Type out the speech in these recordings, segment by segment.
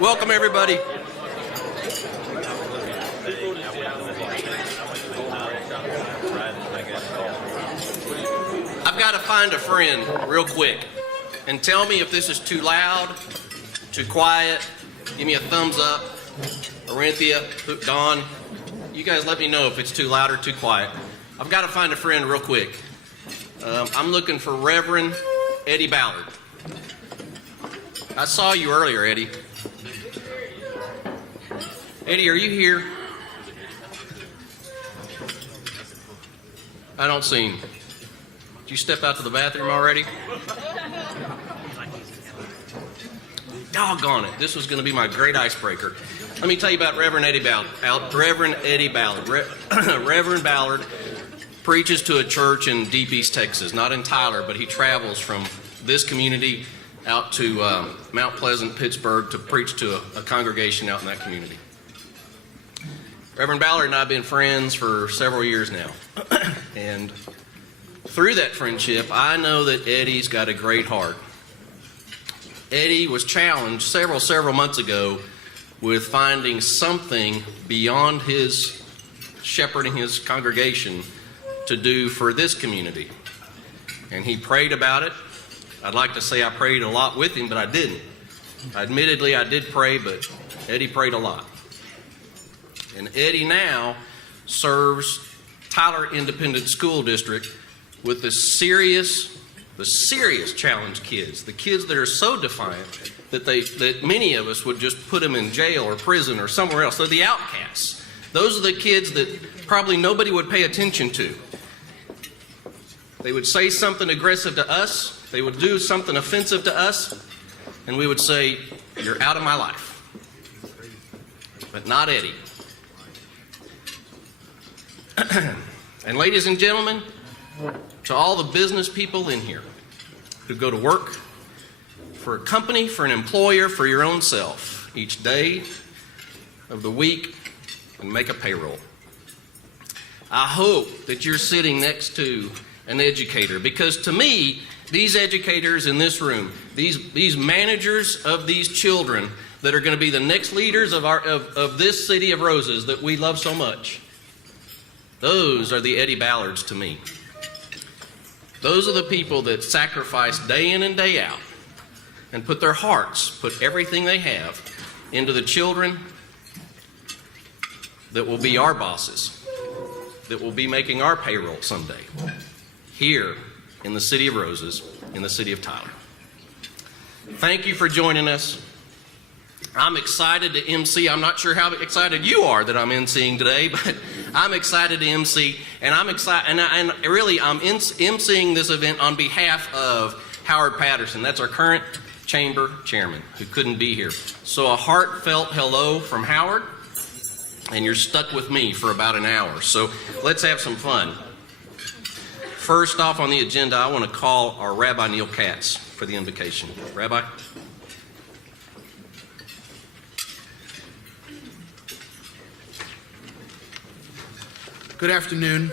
Welcome, everybody. I've got to find a friend real quick and tell me if this is too loud, too quiet. Give me a thumbs up. Orinthia, Dawn, you guys let me know if it's too loud or too quiet. I've got to find a friend real quick. I'm looking for Reverend Eddie Ballard. I saw you earlier, Eddie. Eddie, are you here? I don't see him. Did you step out to the bathroom already? Doggone it. This was going to be my great icebreaker. Let me tell you about Reverend Eddie Ballard. Reverend Ballard preaches to a church in Deep East Texas, not in Tyler, but he travels from this community out to Mount Pleasant, Pittsburgh, to preach to a congregation out in that community. Reverend Ballard and I have been friends for several years now. And through that friendship, I know that Eddie's got a great heart. Eddie was challenged several months ago with finding something beyond his shepherding his congregation to do for this community. And he prayed about it. I'd like to say I prayed a lot with him, but I didn't. Admittedly, I did pray, but Eddie prayed a lot. And Eddie now serves Tyler Independent School District with the serious challenged kids, the kids that are so defiant that many of us would just put them in jail or prison or somewhere else. They're the outcasts. Those are the kids that probably nobody would pay attention to. They would say something aggressive to us. They would do something offensive to us. And we would say, "You're out of my life." But not Eddie. And ladies and gentlemen, to all the business people in here who go to work for a company, for an employer, for your own self, each day of the week and make a payroll. I hope that you're sitting next to an educator, because to me, these educators in this room, these managers of these children that are going to be the next leaders of this city of roses that we love so much, those are the Eddie Ballards to me. Those are the people that sacrifice day in and day out and put their hearts, put everything they have into the children that will be our bosses, that will be making our payroll someday here in the City of Roses, in the city of Tyler. Thank you for joining us. I'm excited to MC. I'm not sure how excited you are that I'm MCing today, but I'm excited to MC, and I'm excited, and really I'm MCing this event on behalf of Howard Patterson. That's our current chamber chairman who couldn't be here. So a heartfelt hello from Howard, and you're stuck with me for about an hour. So let's have some fun. First off on the agenda, I want to call our Rabbi Neil Katz for the invocation. Rabbi? Good afternoon.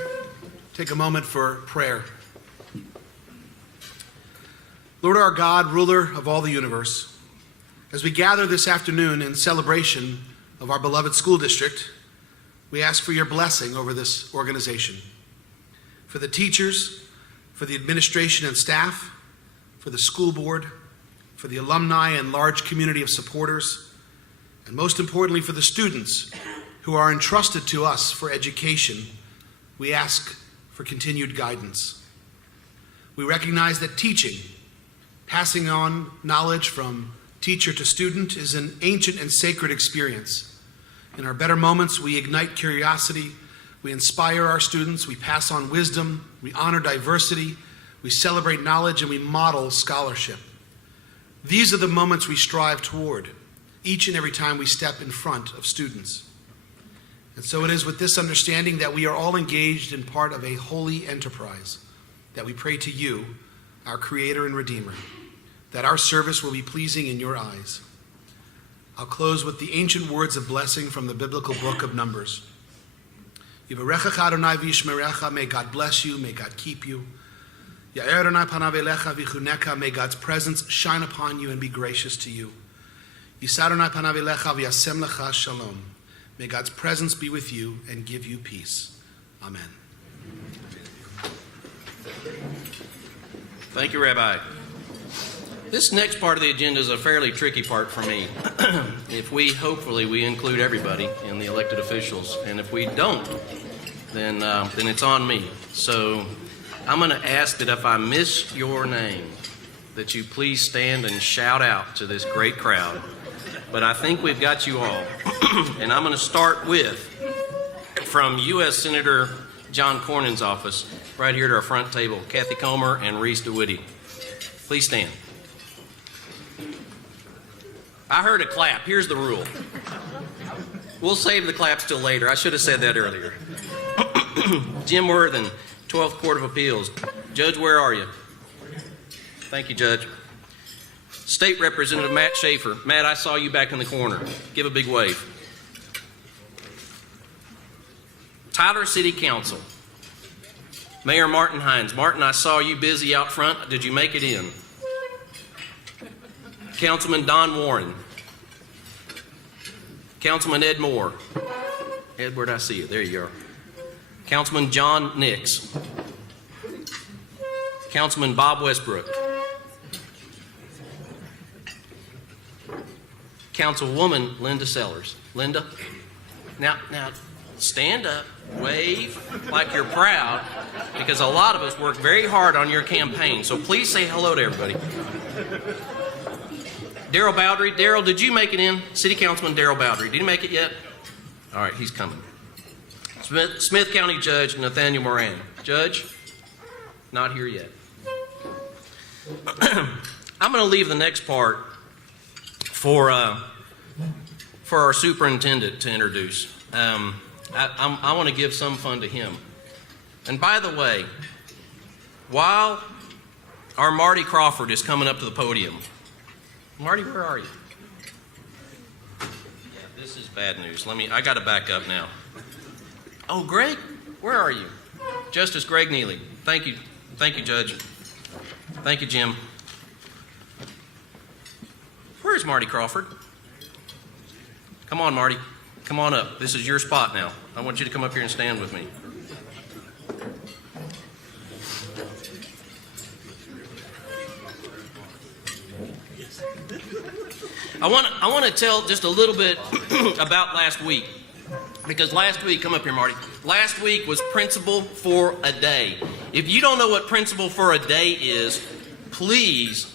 Take a moment for prayer. Lord our God, ruler of all the universe, as we gather this afternoon in celebration of our beloved school district, we ask for your blessing over this organization, for the teachers, for the administration and staff, for the school board, for the alumni and large community of supporters, and most importantly for the students who are entrusted to us for education. We ask for continued guidance. We recognize that teaching, passing on knowledge from teacher to student, is an ancient and sacred experience. In our better moments, we ignite curiosity, we inspire our students, we pass on wisdom, we honor diversity, we celebrate knowledge, and we model scholarship. These are the moments we strive toward, each and every time we step in front of students. And so it is with this understanding that we are all engaged in part of a holy enterprise, that we pray to you, our Creator and Redeemer, that our service will be pleasing in your eyes. I'll close with the ancient words of blessing from the biblical book of Numbers. Yivarechecha Adonai v'yishmerecha, may God bless you, may God keep you. Ya'er Adonai panav elecha v'chuneka, may God's presence shine upon you and be gracious to you. Yisar Adonai panav elecha v'yasem lecha shalom. May God's presence be with you and give you peace. Amen. Thank you, Rabbi. This next part of the agenda is a fairly tricky part for me. Hopefully we include everybody in the elected officials, and if we don't, then it's on me. So I'm going to ask that if I miss your name, that you please stand and shout out to this great crowd. But I think we've got you all. And I'm going to start with, from U.S. Senator John Cornyn's office, right here to our front table, Kathy Comer and Reese DeWitty. Please stand. I heard a clap. Here's the rule. We'll save the claps till later. I should have said that earlier. Jim Worthen, 12th Court of Appeals. Judge, where are you? Thank you, Judge. State Representative Matt Schaefer. Matt, I saw you back in the corner. Give a big wave. Tyler City Council. Mayor Martin Hines. Martin, I saw you busy out front. Did you make it in? Councilman Don Warren. Councilman Ed Moore. Ed, where'd I see you? There you are. Councilman John Nix. Councilman Bob Westbrook. Councilwoman Linda Sellers. Linda, now stand up, wave like you're proud, because a lot of us worked very hard on your campaign. So please say hello to everybody. Darrell Bowdry. Darrell, did you make it in? City Councilman Darrell Bowdry. Did he make it yet? All right, he's coming. Smith County Judge Nathaniel Moran. Judge, not here yet. I'm going to leave the next part for our superintendent to introduce. I want to give some fun to him. And by the way, while our Marty Crawford is coming up to the podium, Marty, where are you? Yeah, this is bad news. I got to back up now. Oh, Greg, where are you? Justice Greg Neely. Thank you, Judge. Thank you, Jim. Where's Marty Crawford? Come on, Marty. Come on up. This is your spot now. I want you to come up here and stand with me. I want to tell just a little bit about last week. Because last week, come up here, Marty. Last week was Principal for a Day. If you don't know what Principal for a Day is, please,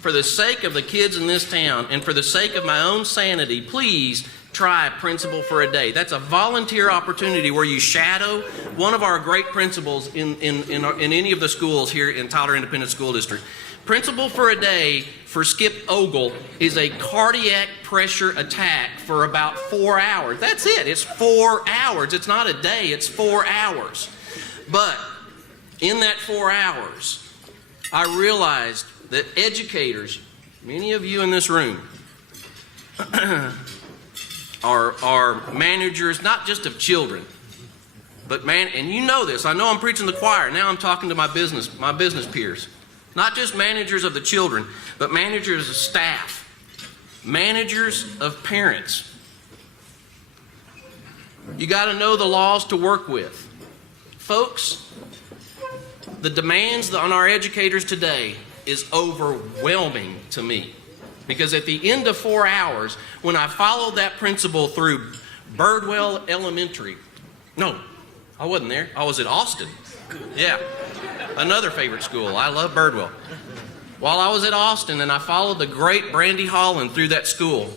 for the sake of the kids in this town and for the sake of my own sanity, please try Principal for a Day. That's a volunteer opportunity where you shadow one of our great principals in any of the schools here in Tyler Independent School District. Principal for a Day for Skip Ogle is a cardiac pressure attack for about 4 hours. That's it. It's 4 hours. It's not a day. It's 4 hours. But in that 4 hours, I realized that educators, many of you in this room, are managers not just of children, but and you know this. I know I'm preaching the choir. Now I'm talking to my business peers. Not just managers of the children, but managers of staff, managers of parents. You got to know the laws to work with. Folks, the demands on our educators today is overwhelming to me. Because at the end of 4 hours, when I followed that principal through Birdwell Elementary, no, I wasn't there. I was at Austin. Yeah, another favorite school. I love Birdwell. While I was at Austin and I followed the great Brandy Holland through that school,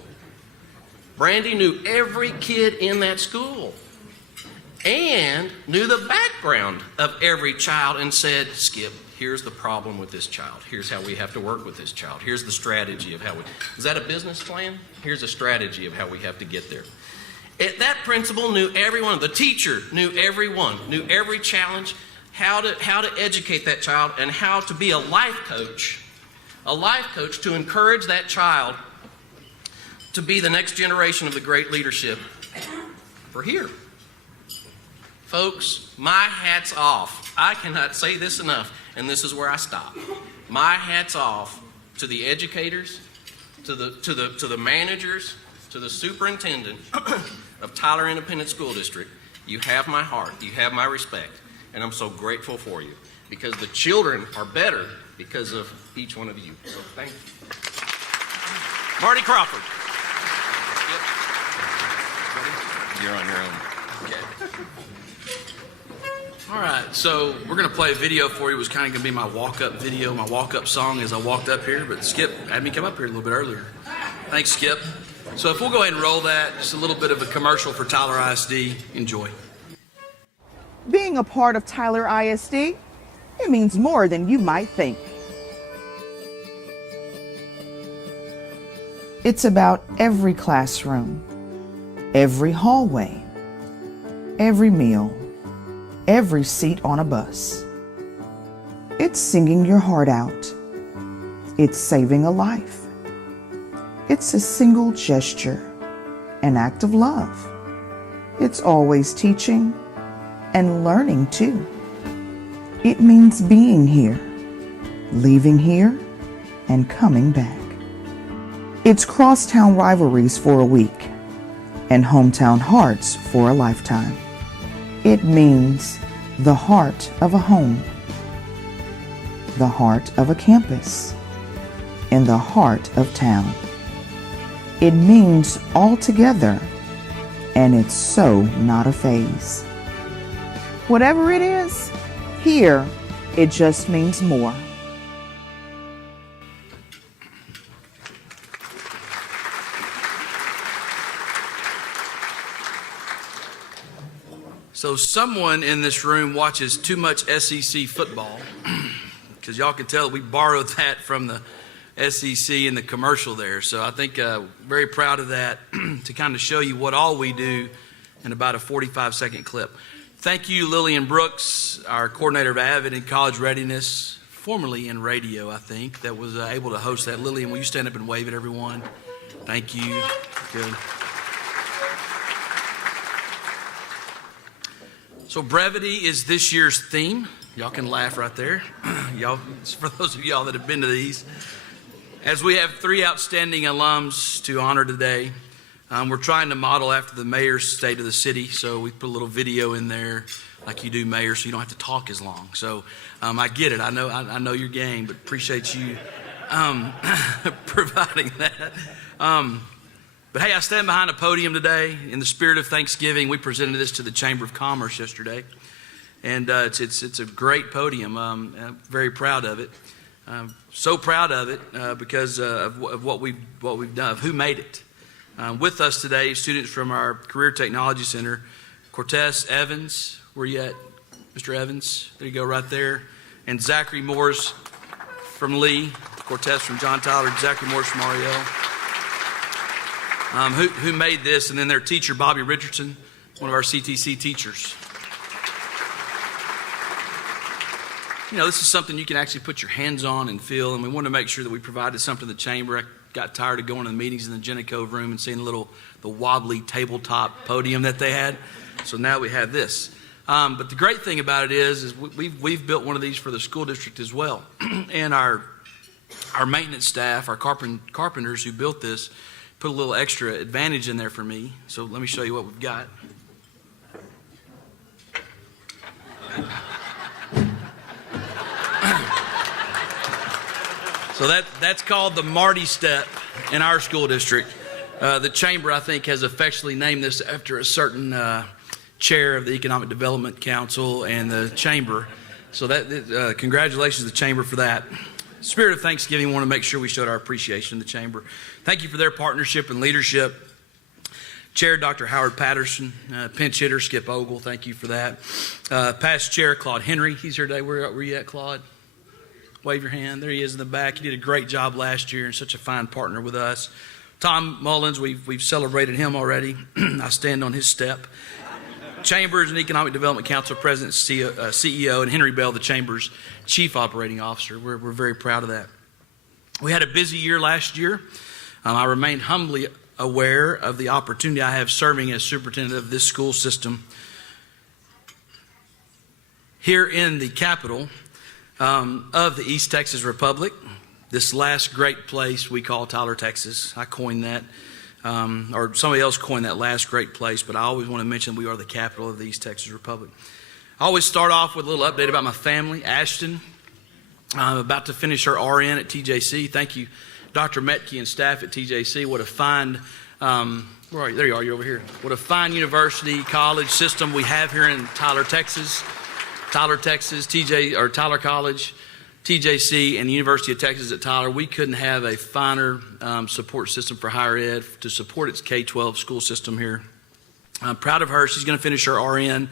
Brandy knew every kid in that school and knew the background of every child and said, Skip, here's the problem with this child. Here's how we have to work with this child. Here's the strategy of how we... Is that a business plan? Here's a strategy of how we have to get there. That principal knew everyone. The teacher knew everyone, knew every challenge, how to educate that child, and how to be a life coach to encourage that child to be the next generation of the great leadership for here. Folks, my hat's off. I cannot say this enough, and this is where I stop. My hat's off to the educators to the managers, to the superintendent of Tyler Independent School District, you have my heart, you have my respect, and I'm so grateful for you because the children are better because of each one of you. So thank you. Marty Crawford. Yep. You're on your own. Okay. All right, so we're going to play a video for you. It was kind of going to be my walk-up video, my walk-up song as I walked up here, but Skip had me come up here a little bit earlier. Thanks, Skip. So if we'll go ahead and roll that, just a little bit of a commercial for Tyler ISD. Enjoy. Being a part of Tyler ISD, it means more than you might think. It's about every classroom, every hallway, every meal, every seat on a bus. It's singing your heart out. It's saving a life. It's a single gesture, an act of love. It's always teaching and learning too. It means being here, leaving here, and coming back. It's crosstown rivalries for a week and hometown hearts for a lifetime. It means the heart of a home, the heart of a campus, and the heart of town. It means all together, and it's so not a phase. Whatever it is, here it just means more. So someone in this room watches too much SEC football, because y'all can tell we borrowed that from the SEC in the commercial there. So I think very proud of that to kind of show you what all we do in about a 45-second clip. Thank you, Lillian Brooks, our coordinator of AVID and College Readiness, formerly in radio, I think, that was able to host that. Lillian, will you stand up and wave at everyone? Thank you. Good. So brevity is this year's theme. Y'all can laugh right there. Y'all, for those of y'all that have been to these. As we have 3 outstanding alums to honor today, we're trying to model after the mayor's state of the city. So we put a little video in there like you do, Mayor, so you don't have to talk as long. So I get it. I know your game, but appreciate you providing that. But hey, I stand behind a podium today in the spirit of Thanksgiving. We presented this to the Chamber of Commerce yesterday, and it's a great podium. I'm very proud of it. So proud of it because of what we've done, of who made it. With us today, students from our Career Technology Center, Cortez Evans. Where you at, Mr. Evans? There you go, right there. And Zachary Morris from Lee, Cortez from John Tyler, Zachary Morris from REL. Who made this, and then their teacher, Bobby Richardson, one of our CTC teachers. You know, this is something you can actually put your hands on and feel, and we want to make sure that we provided something to the chamber. I got tired of going to the meetings in the Jenna Cove room and seeing the wobbly tabletop podium that they had, so now we have this. But the great thing about it is we've built one of these for the school district as well, and our maintenance staff, our carpenters who built this, put a little extra advantage in there for me. So let me show you what we've got. So that's called the Marty Step in our school district. The chamber, I think, has affectionately named this after a certain chair of the Economic Development Council and the chamber. So that congratulations to the chamber for that. Spirit of Thanksgiving, we want to make sure we showed our appreciation to the chamber. Thank you for their partnership and leadership. Chair Dr. Howard Patterson, pinch hitter Skip Ogle, thank you for that. Past Chair Claude Henry, he's here today. Where you at, Claude? Wave your hand. There he is in the back. He did a great job last year and such a fine partner with us. Tom Mullins, we've celebrated him already. I stand on his step. Chambers and Economic Development Council President, CEO, and Henry Bell, the Chamber's Chief Operating Officer. We're very proud of that. We had a busy year last year. I remain humbly aware of the opportunity I have serving as superintendent of this school system here in the capital of the East Texas Republic, this last great place we call Tyler, Texas. I coined that, or somebody else coined that last great place, but I always want to mention we are the capital of the East Texas Republic. I always start off with a little update about my family. Ashton, I'm about to finish her RN at TJC. Thank you, Dr. Metke and staff at TJC. What a fine, where are you? There you are, you're over here. What a fine university, college system we have here in Tyler, Texas. Tyler, Texas, Tyler College, TJC, and the University of Texas at Tyler. We couldn't have a finer support system for higher ed to support its K-12 school system here. I'm proud of her. She's going to finish her RN,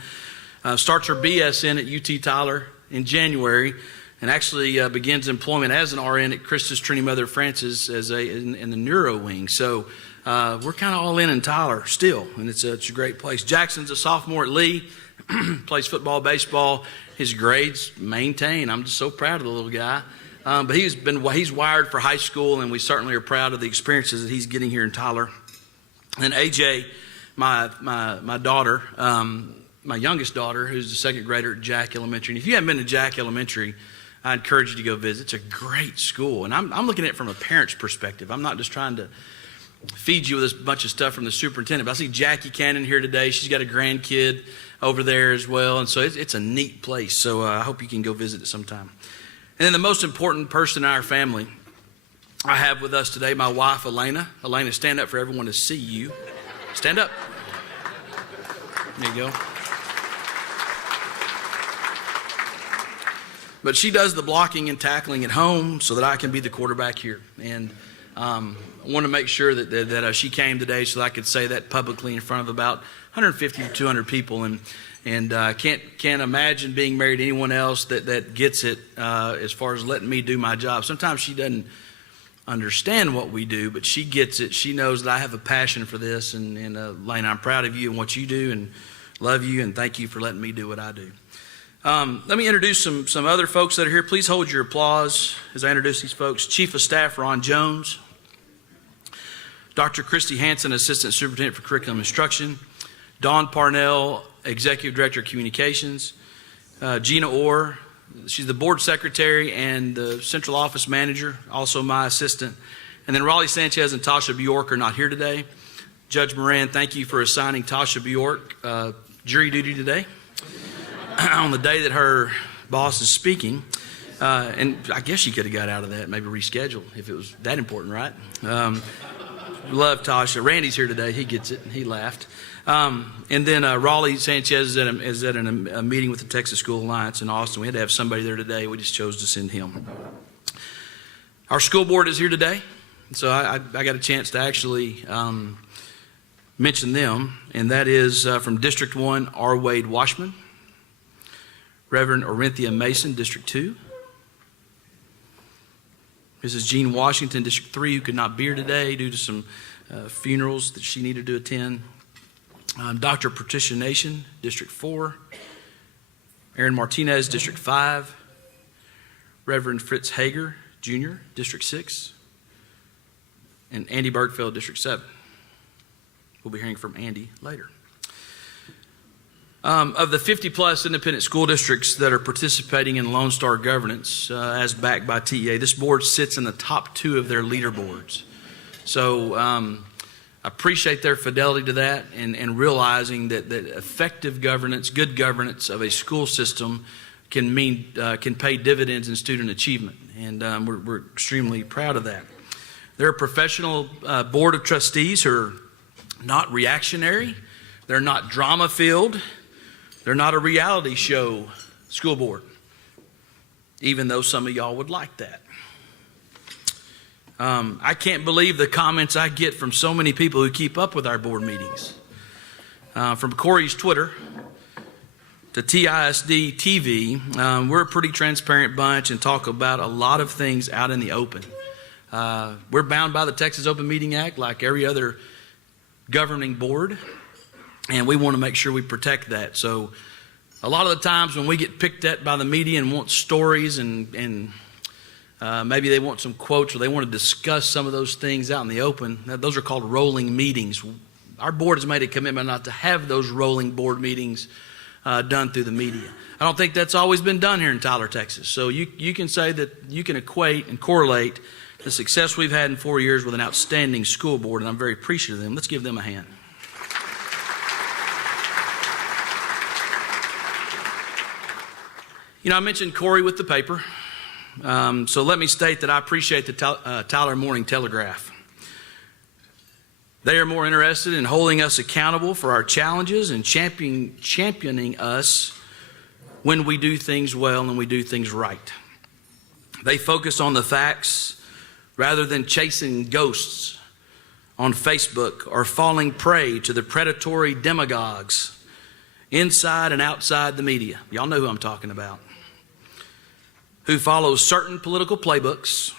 starts her BSN at UT Tyler in January, and actually begins employment as an RN at Christus Trinity Mother Francis in the neuro wing. So we're kind of all in Tyler still, and it's a great place. Jackson's a sophomore at Lee, plays football, baseball. His grades maintain. I'm just so proud of the little guy. But he's wired for high school, and we certainly are proud of the experiences that he's getting here in Tyler. And AJ, my daughter, my youngest daughter, who's a second grader at Jack Elementary. And if you haven't been to Jack Elementary, I encourage you to go visit. It's a great school. And I'm looking at it from a parent's perspective. I'm not just trying to feed you with a bunch of stuff from the superintendent. But I see Jackie Cannon here today. She's got a grandkid over there as well. And so it's a neat place. So I hope you can go visit it sometime. And then the most important person in our family I have with us today, my wife, Elena. Elena, stand up for everyone to see you. Stand up. There you go. But she does the blocking and tackling at home so that I can be the quarterback here. And I want to make sure that she came today so that I could say that publicly in front of about 150 to 200 people. And can't imagine being married to anyone else that gets it as far as letting me do my job. Sometimes she doesn't understand what we do, but she gets it. She knows that I have a passion for this. And Lane, I'm proud of you and what you do and love you, and thank you for letting me do what I do. Let me introduce some other folks that are here. Please hold your applause as I introduce these folks. Chief of Staff Ron Jones, Dr. Christy Hanson, Assistant Superintendent for Curriculum Instruction, Dawn Parnell, Executive Director of Communications, Gina Orr, she's the Board Secretary and the Central Office Manager, also my assistant, and then Raleigh Sanchez and Tasha Bjork are not here today. Judge Moran, thank you for assigning Tasha Bjork jury duty today on the day that her boss is speaking. And I guess she could have got out of that, maybe rescheduled if it was that important, right? Love Tasha. Randy's here today. He gets it. He laughed. And then Raleigh Sanchez is at a meeting with the Texas School Alliance in Austin. We had to have somebody there today. We just chose to send him. Our school board is here today. So I got a chance to actually mention them. And that is from District 1, R. Wade Washman. Reverend Orinthia Mason, District 2. Mrs. Jean Washington, District 3, who could not be here today due to some funerals that she needed to attend. Dr. Patricia Nation, District 4. Aaron Martinez, District 5. Reverend Fritz Hager, Jr., District 6. And Andy Bergfeld, District 7. We'll be hearing from Andy later. Of the 50-plus independent school districts that are participating in Lone Star governance, as backed by TEA, this board sits in the top 2 of their leaderboards. So I appreciate their fidelity to that and realizing that effective governance, good governance of a school system can pay dividends in student achievement. And we're extremely proud of that. They're a professional board of trustees who are not reactionary. They're not drama-filled. They're not a reality show school board, even though some of y'all would like that. I can't believe the comments I get from so many people who keep up with our board meetings. From Corey's Twitter to TISD TV, we're a pretty transparent bunch and talk about a lot of things out in the open. We're bound by the Texas Open Meeting Act like every other governing board. And we want to make sure we protect that. So a lot of the times when we get picked at by the media and want stories and maybe they want some quotes or they want to discuss some of those things out in the open, those are called rolling meetings. Our board has made a commitment not to have those rolling board meetings done through the media. I don't think that's always been done here in Tyler, Texas. So you can say that you can equate and correlate the success we've had in 4 years with an outstanding school board, and I'm very appreciative of them. Let's give them a hand. You know, I mentioned Corey with the paper. So let me state that I appreciate the Tyler Morning Telegraph. They are more interested in holding us accountable for our challenges and championing us when we do things well and we do things right. They focus on the facts rather than chasing ghosts on Facebook or falling prey to the predatory demagogues inside and outside the media. Y'all know who I'm talking about. Who follow certain political playbooks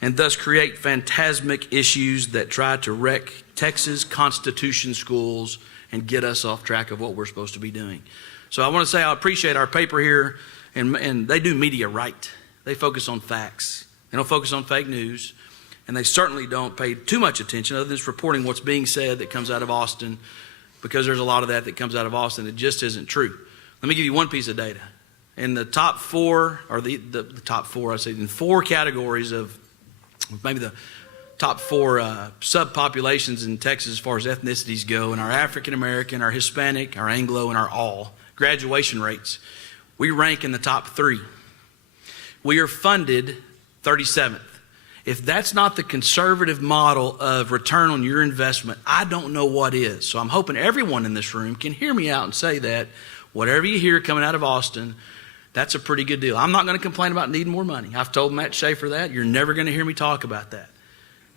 and thus create phantasmic issues that try to wreck Texas Constitution schools and get us off track of what we're supposed to be doing. So I want to say I appreciate our paper here, and they do media right. They focus on facts. They don't focus on fake news, and they certainly don't pay too much attention other than just reporting what's being said that comes out of Austin, because there's a lot of that comes out of Austin that just isn't true. Let me give you one piece of data. In the top four, or the top four, I say in four categories of maybe the top four subpopulations in Texas as far as ethnicities go, and our African American, our Hispanic, our Anglo, and our all graduation rates, we rank in the top three. We are funded 37th. If that's not the conservative model of return on your investment, I don't know what is. So I'm hoping everyone in this room can hear me out and say that whatever you hear coming out of Austin, that's a pretty good deal. I'm not going to complain about needing more money. I've told Matt Schaefer that. You're never going to hear me talk about that.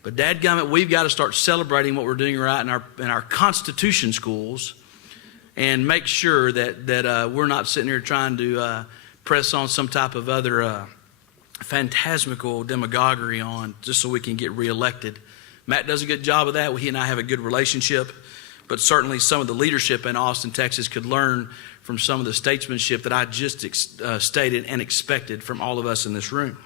But dadgummit, we've got to start celebrating what we're doing right in our Constitution schools and make sure that we're not sitting here trying to press on some type of other phantasmical demagoguery on just so we can get reelected. Matt does a good job of that. He and I have a good relationship. But certainly some of the leadership in Austin, Texas could learn from some of the statesmanship that I just stated and expected from all of us in this room.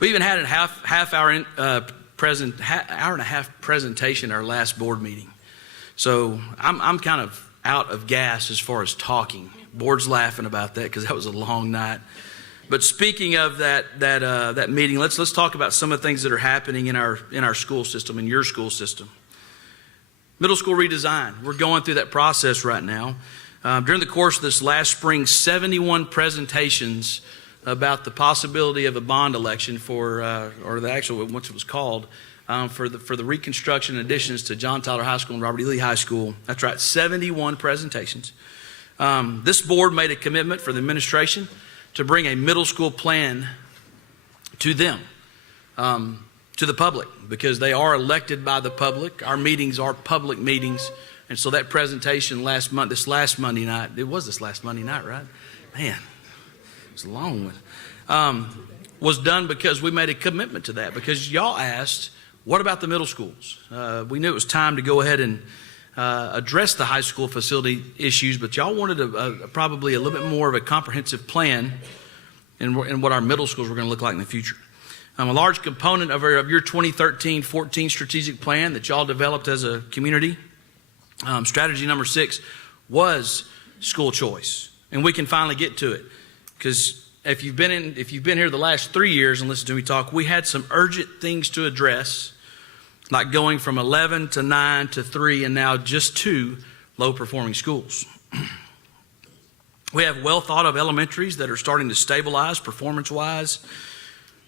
We even had a hour and a half presentation at our last board meeting. So I'm kind of out of gas as far as talking. Board's laughing about that because that was a long night. But speaking of that meeting, let's talk about some of the things that are happening in our school system, in your school system. Middle school redesign. We're going through that process right now. During the course of this last spring, 71 presentations about the possibility of a bond election for, or the actual, what it was called, for the reconstruction and additions to John Tyler High School and Robert E. Lee High School. That's right, 71 presentations. This board made a commitment for the administration to bring a middle school plan to them, to the public, because they are elected by the public. Our meetings are public meetings. And so that presentation this last Monday night, right? Man, it was a long one, was done because we made a commitment to that, because y'all asked, what about the middle schools? We knew it was time to go ahead and address the high school facility issues, but y'all wanted probably a little bit more of a comprehensive plan in what our middle schools were going to look like in the future. A large component of your 2013-14 strategic plan that y'all developed as a community, strategy number 6 was school choice, and we can finally get to it, because if you've been here the last 3 years and listened to me talk, we had some urgent things to address, like going from 11 to 9 to 3 and now just 2 low-performing schools. We have well thought of elementaries that are starting to stabilize performance-wise.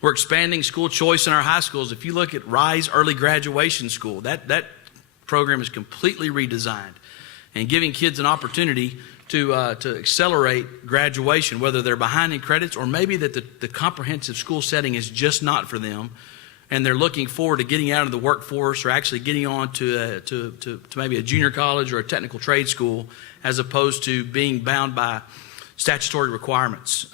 We're expanding school choice in our high schools. If you look at Rise Early Graduation School, that program is completely redesigned and giving kids an opportunity to accelerate graduation, whether they're behind in credits or maybe that the comprehensive school setting is just not for them, and they're looking forward to getting out of the workforce or actually getting on to maybe a junior college or a technical trade school, as opposed to being bound by statutory requirements.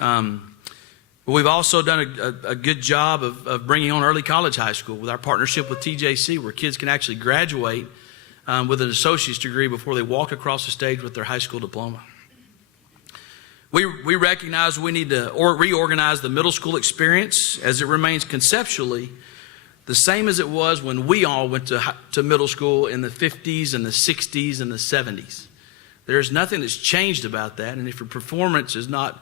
We've also done a good job of bringing on early college high school with our partnership with TJC, where kids can actually graduate with an associate's degree before they walk across the stage with their high school diploma. We recognize we need to reorganize the middle school experience, as it remains conceptually the same as it was when we all went to middle school in the 50s and the 60s and the 70s. There's nothing that's changed about that. And if your performance is not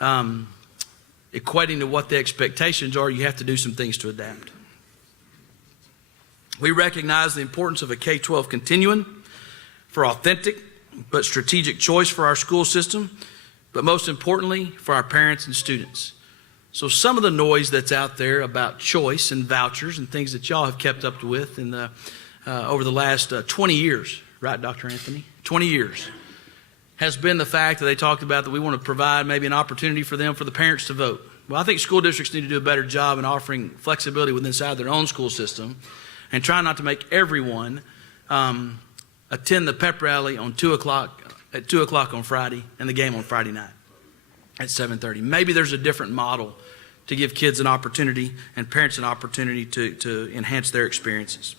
equating to what the expectations are, you have to do some things to adapt. We recognize the importance of a K-12 continuum for authentic but strategic choice for our school system, but most importantly, for our parents and students. So some of the noise that's out there about choice and vouchers and things that y'all have kept up with over the last 20 years, right, Dr. Anthony? 20 years, has been the fact that they talked about that we want to provide maybe an opportunity for the parents to vote. Well, I think school districts need to do a better job in offering flexibility within inside their own school system and try not to make everyone attend the pep rally on 2 o'clock on Friday and the game on Friday night at 7:30. Maybe there's a different model to give kids an opportunity and parents an opportunity to enhance their experiences.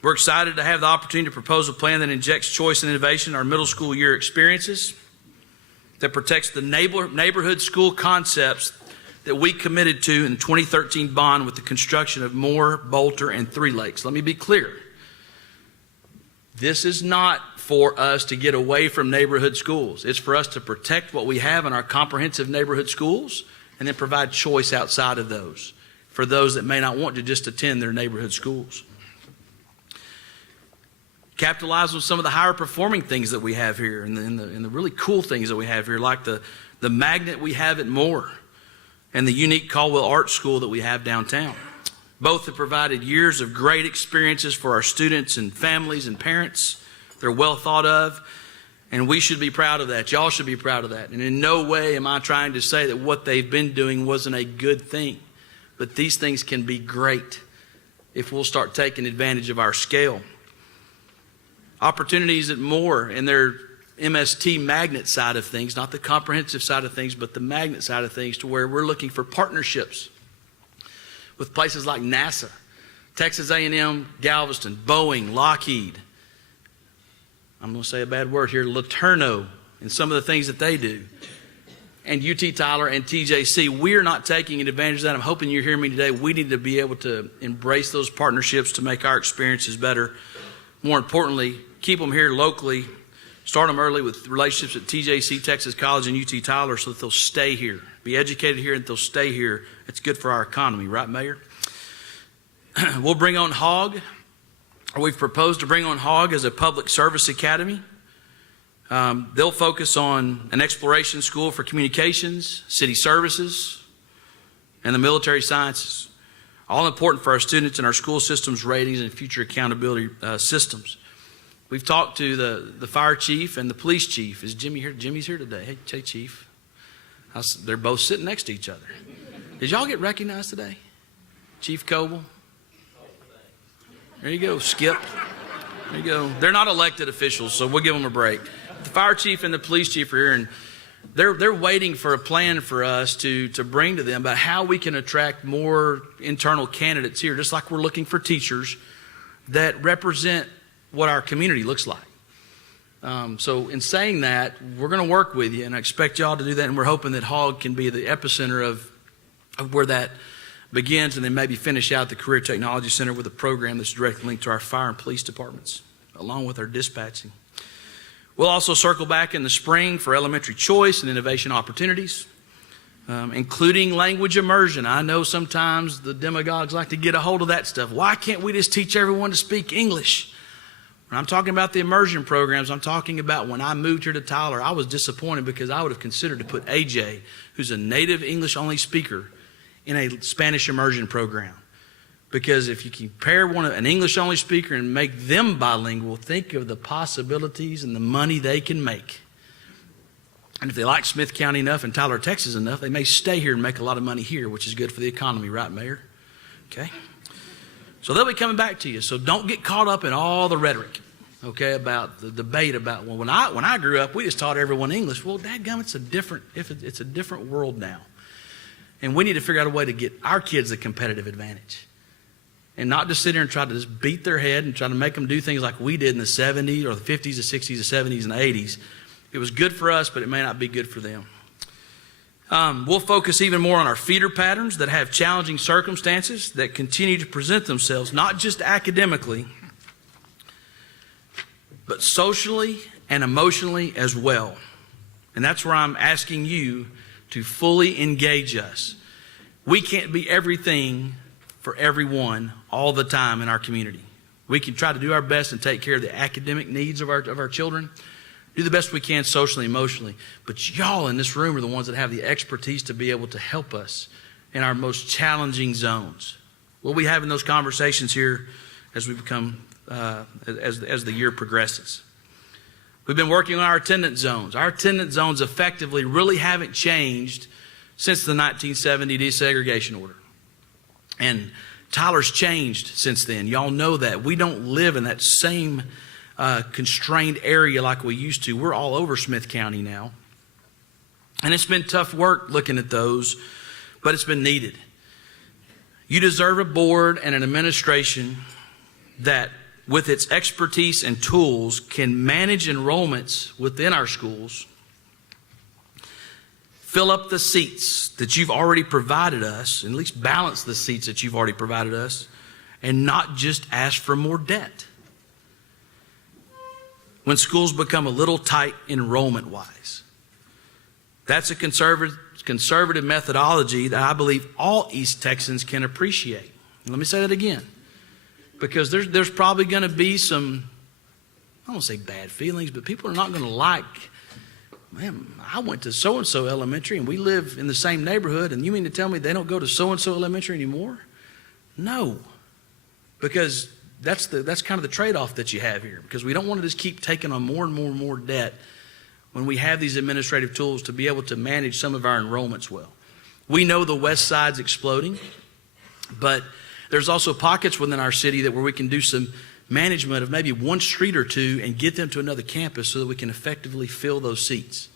We're excited to have the opportunity to propose a plan that injects choice and innovation in our middle school year experiences, that protects the neighborhood school concepts that we committed to in the 2013 bond with the construction of Moore, Bolter, and Three Lakes. Let me be clear. This is not for us to get away from neighborhood schools. It's for us to protect what we have in our comprehensive neighborhood schools and then provide choice outside of those for those that may not want to just attend their neighborhood schools. Capitalize on some of the higher performing things that we have here and the really cool things that we have here, like the magnet we have at Moore and the unique Caldwell Art School that we have downtown. Both have provided years of great experiences for our students and families and parents. They're well thought of, and we should be proud of that. Y'all should be proud of that. And in no way am I trying to say that what they've been doing wasn't a good thing. But these things can be great if we'll start taking advantage of our scale. Opportunities at Moore and their MST magnet side of things, not the comprehensive side of things, but the magnet side of things, to where we're looking for partnerships with places like NASA, Texas A&M, Galveston, Boeing, Lockheed. I'm going to say a bad word here, Laterno, and some of the things that they do. And UT Tyler and TJC, we're not taking advantage of that. I'm hoping you hear me today. We need to be able to embrace those partnerships to make our experiences better. More importantly, keep them here locally. Start them early with relationships at TJC, Texas College, and UT Tyler so that they'll stay here. Be educated here and they'll stay here. It's good for our economy, right, Mayor? We'll bring on HOG. We've proposed to bring on HOG as a public service academy. They'll focus on an exploration school for communications, city services, and the military sciences. All important for our students and our school systems ratings and future accountability systems. We've talked to the fire chief and the police chief. Is Jimmy here? Jimmy's here today. Hey, Chief. They're both sitting next to each other. Did y'all get recognized today? Chief Coble. There you go, Skip. There you go. They're not elected officials, so we'll give them a break. The fire chief and the police chief are here, and they're waiting for a plan for us to bring to them about how we can attract more internal candidates here, just like we're looking for teachers that represent what our community looks like. So in saying that, we're going to work with you, and I expect y'all to do that, and we're hoping that HOG can be the epicenter of where that begins, and then maybe finish out the Career Technology Center with a program that's directly linked to our fire and police departments, along with our dispatching. We'll also circle back in the spring for elementary choice and innovation opportunities, including language immersion. I know sometimes the demagogues like to get a hold of that stuff. Why can't we just teach everyone to speak English? When I'm talking about the immersion programs, I'm talking about when I moved here to Tyler, I was disappointed because I would have considered to put AJ, who's a native English-only speaker, in a Spanish immersion program. Because if you compare an English-only speaker and make them bilingual, think of the possibilities and the money they can make. And if they like Smith County enough and Tyler, Texas enough, they may stay here and make a lot of money here, which is good for the economy, right, Mayor? Okay? So they'll be coming back to you. So don't get caught up in all the rhetoric, okay, about the debate about, well, when I grew up, we just taught everyone English. Well, dadgum, it's a different world now. And we need to figure out a way to get our kids a competitive advantage. And not just sit here and try to just beat their head and try to make them do things like we did in the 70s or the 50s, the 60s, the 70s, and the 80s. It was good for us, but it may not be good for them. We'll focus even more on our feeder patterns that have challenging circumstances that continue to present themselves, not just academically, but socially and emotionally as well. And that's where I'm asking you to fully engage us. We can't be everything for everyone all the time in our community. We can try to do our best and take care of the academic needs of our children, do the best we can socially, emotionally. But y'all in this room are the ones that have the expertise to be able to help us in our most challenging zones. We'll be having those conversations here as we become, as the year progresses. We've been working on our attendance zones. Our attendance zones effectively really haven't changed since the 1970 desegregation order. And Tyler's changed since then. Y'all know that. We don't live in that same constrained area like we used to. We're all over Smith County now. And it's been tough work looking at those, but it's been needed. You deserve a board and an administration that, with its expertise and tools, can manage enrollments within our schools, fill up the seats that you've already provided us, and at least balance the seats that you've already provided us, and not just ask for more debt. When schools become a little tight enrollment-wise, that's a conservative methodology that I believe all East Texans can appreciate. And let me say that again, because there's probably going to be some, I don't want to say bad feelings, but people are not going to like, man, I went to so-and-so elementary and we live in the same neighborhood, and you mean to tell me they don't go to so-and-so elementary anymore? No, because that's kind of the trade-off that you have here, because we don't want to just keep taking on more and more and more debt when we have these administrative tools to be able to manage some of our enrollments well. We know the west side's exploding, but there's also pockets within our city where we can do some management of maybe one street or two and get them to another campus so that we can effectively fill those seats.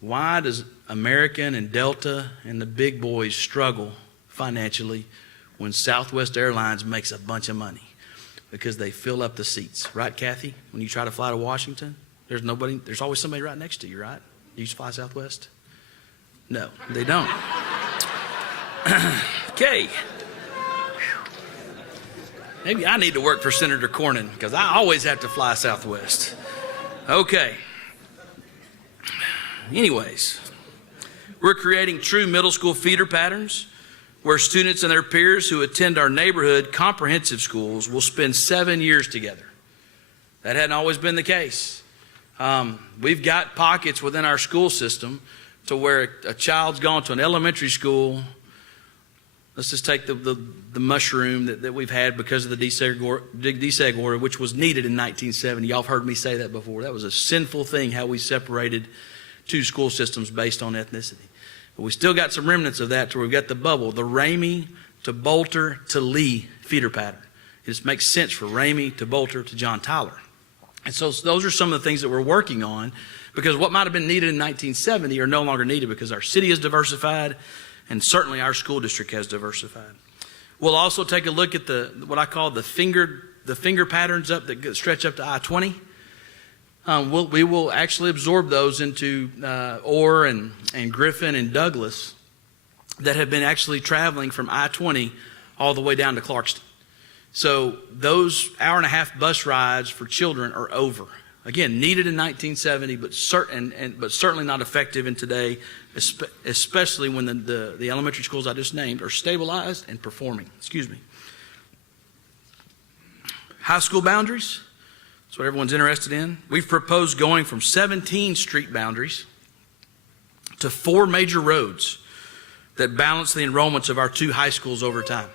Why does American and Delta and the big boys struggle financially when Southwest Airlines makes a bunch of money? Because they fill up the seats. Right, Kathy? When you try to fly to Washington, there's always somebody right next to you, right? Do you fly Southwest? No, they don't. Okay. Maybe I need to work for Senator Cornyn, because I always have to fly Southwest. Okay. Anyways, we're creating true middle school feeder patterns where students and their peers who attend our neighborhood comprehensive schools will spend 7 years together. That hadn't always been the case. We've got pockets within our school system to where a child's gone to an elementary school. Let's just take the mushroom that we've had because of the deseg order, which was needed in 1970. Y'all have heard me say that before. That was a sinful thing, how we separated two school systems based on ethnicity. But we still got some remnants of that to where we've got the bubble, the Ramey to Bolter to Lee feeder pattern. It just makes sense for Ramey to Bolter to John Tyler. And so those are some of the things that we're working on, because what might have been needed in 1970 are no longer needed because our city is diversified and certainly our school district has diversified. We'll also take a look at what I call the finger patterns up that stretch up to I-20. We will actually absorb those into Orr and Griffin and Douglas that have been actually traveling from I-20 all the way down to Clarkston. So those hour-and-a-half bus rides for children are over. Again, needed in 1970, but certainly not effective in today, especially when the elementary schools I just named are stabilized and performing. Excuse me. High school boundaries. That's what everyone's interested in. We've proposed going from 17 street boundaries to 4 major roads that balance the enrollments of our 2 high schools over time.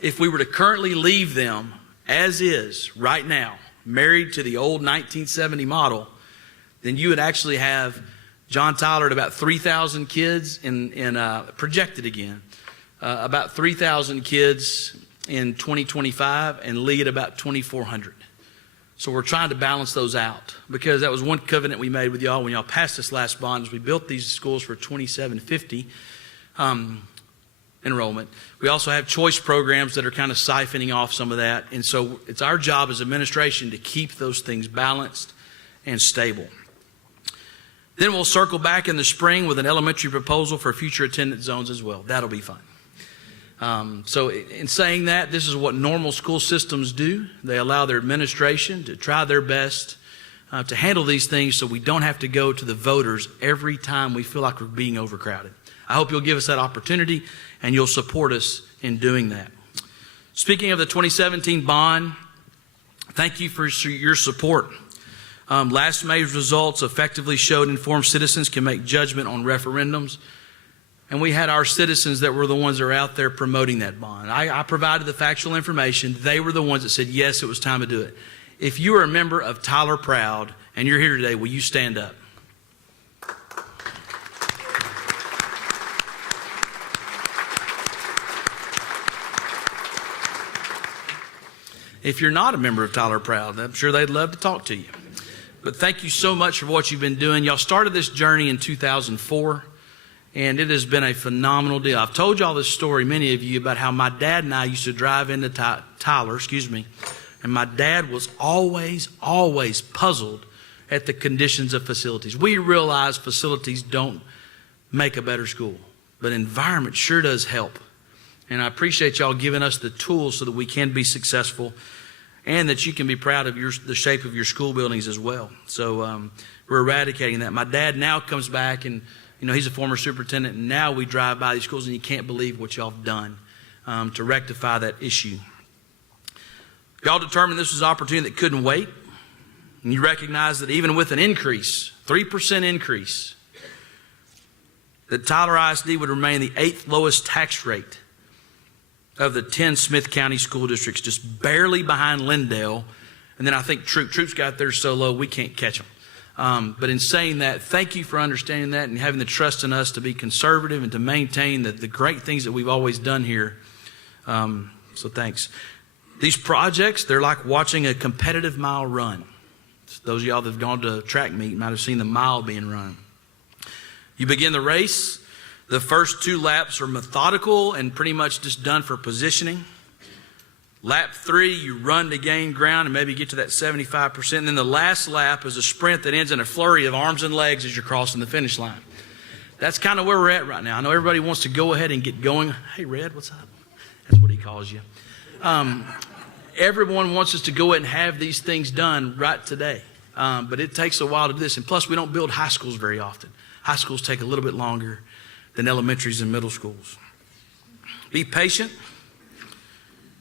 If we were to currently leave them as is right now, married to the old 1970 model, then you would actually have John Tyler at about 3,000 kids projected again, about 3,000 kids in 2025, and Lee at about 2,400. So we're trying to balance those out, because that was one covenant we made with y'all when y'all passed this last bond, as we built these schools for 2,750 enrollment. We also have choice programs that are kind of siphoning off some of that. And so it's our job as administration to keep those things balanced and stable. Then we'll circle back in the spring with an elementary proposal for future attendance zones as well. That'll be fun. So in saying that, this is what normal school systems do. They allow their administration to try their best to handle these things so we don't have to go to the voters every time we feel like we're being overcrowded. I hope you'll give us that opportunity and you'll support us in doing that. Speaking of the 2017 bond, thank you for your support. Last May's results effectively showed informed citizens can make judgment on referendums. And we had our citizens that were the ones that were out there promoting that bond. I provided the factual information. They were the ones that said, yes, it was time to do it. If you are a member of Tyler Proud and you're here today, will you stand up? If you're not a member of Tyler Proud, I'm sure they'd love to talk to you. But thank you so much for what you've been doing. Y'all started this journey in 2004. And it has been a phenomenal deal. I've told y'all this story, many of you, about how my dad and I used to drive into Tyler, and my dad was always puzzled at the conditions of facilities. We realize facilities don't make a better school, but environment sure does help. And I appreciate y'all giving us the tools so that we can be successful and that you can be proud of the shape of your school buildings as well. So we're eradicating that. My dad now comes back and he's a former superintendent, and now we drive by these schools and you can't believe what y'all have done to rectify that issue. Y'all determined this was an opportunity that couldn't wait, and you recognize that even with an increase, 3% increase, that Tyler ISD would remain the 8th lowest tax rate of the 10 Smith County school districts, just barely behind Lindale. And then I think Troop's got theirs so low we can't catch them. But in saying that, thank you for understanding that and having the trust in us to be conservative and to maintain the great things that we've always done here. So thanks. These projects, they're like watching a competitive mile run. Those of y'all that have gone to a track meet might have seen the mile being run. You begin the race. The first 2 laps are methodical and pretty much just done for positioning. Lap 3, you run to gain ground and maybe get to that 75%. And then the last lap is a sprint that ends in a flurry of arms and legs as you're crossing the finish line. That's kind of where we're at right now. I know everybody wants to go ahead and get going. Hey, Red, what's up? That's what he calls you. Everyone wants us to go ahead and have these things done right today. But it takes a while to do this. And plus, we don't build high schools very often. High schools take a little bit longer than elementaries and middle schools. Be patient.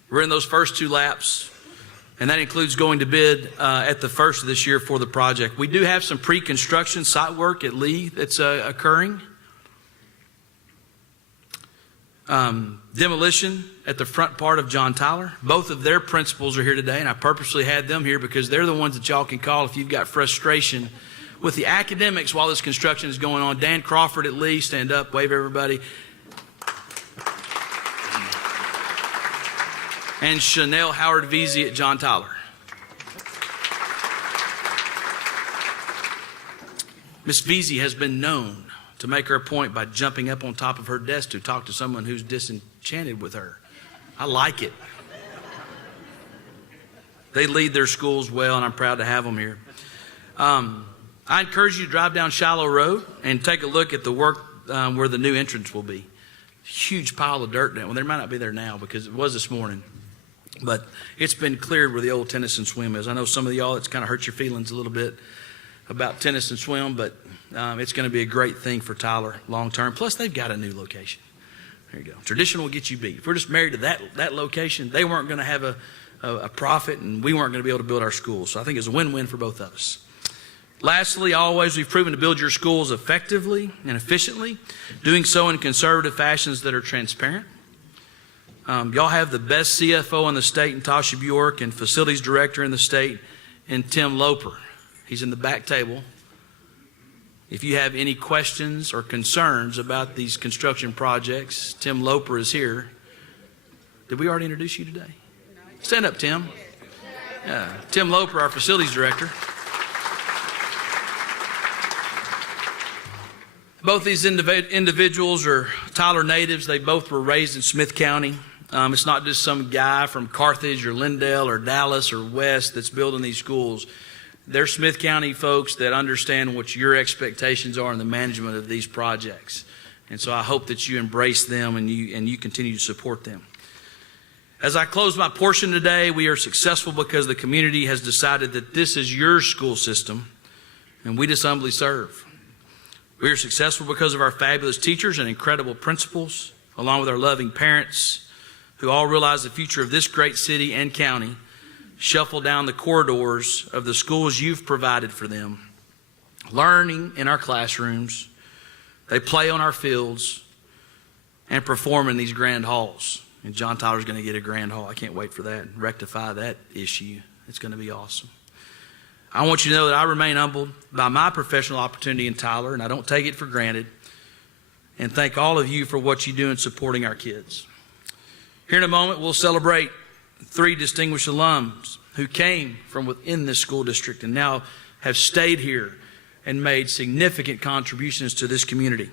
We're in those first 2 laps, and that includes going to bid at the first of this year for the project. We do have some pre-construction site work at Lee that's occurring. Demolition at the front part of John Tyler. Both of their principals are here today, and I purposely had them here because they're the ones that y'all can call if you've got frustration with the academics while this construction is going on. Dan Crawford at Lee, stand up, wave everybody. And Chanel Howard Veazey at John Tyler. Miss Veazey has been known to make her point by jumping up on top of her desk to talk to someone who's disenchanted with her. I like it. They lead their schools well, and I'm proud to have them here. I encourage you to drive down Shiloh Road and take a look at the work where the new entrance will be. Huge pile of dirt down. Well, they might not be there now because it was this morning. But it's been cleared where the old tennis and swim is. I know some of y'all, it's kind of hurt your feelings a little bit about tennis and swim, but it's going to be a great thing for Tyler long term. Plus, they've got a new location. There you go. Tradition will get you beat. If we're just married to that location, they weren't going to have a profit, and we weren't going to be able to build our schools. So I think it's a win-win for both of us. Lastly, always, we've proven to build your schools effectively and efficiently, doing so in conservative fashions that are transparent. Y'all have the best CFO in the state in Tasha Bjork and facilities director in the state in Tim Loper. He's in the back table. If you have any questions or concerns about these construction projects, Tim Loper is here. Did we already introduce you today? Stand up, Tim. Yeah, Tim Loper, our facilities director. Both these individuals are Tyler natives. They both were raised in Smith County. It's not just some guy from Carthage or Lindale or Dallas or West that's building these schools. They're Smith County folks that understand what your expectations are in the management of these projects. And so I hope that you embrace them and you continue to support them. As I close my portion today, we are successful because the community has decided that this is your school system, and we just humbly serve. We are successful because of our fabulous teachers and incredible principals, along with our loving parents, who all realize the future of this great city and county shuffle down the corridors of the schools you've provided for them, learning in our classrooms, they play on our fields, and perform in these grand halls. And John Tyler's going to get a grand hall. I can't wait for that and rectify that issue. It's going to be awesome. I want you to know that I remain humbled by my professional opportunity in Tyler, and I don't take it for granted. And thank all of you for what you do in supporting our kids. Here in a moment, we'll celebrate 3 distinguished alums who came from within this school district and now have stayed here and made significant contributions to this community.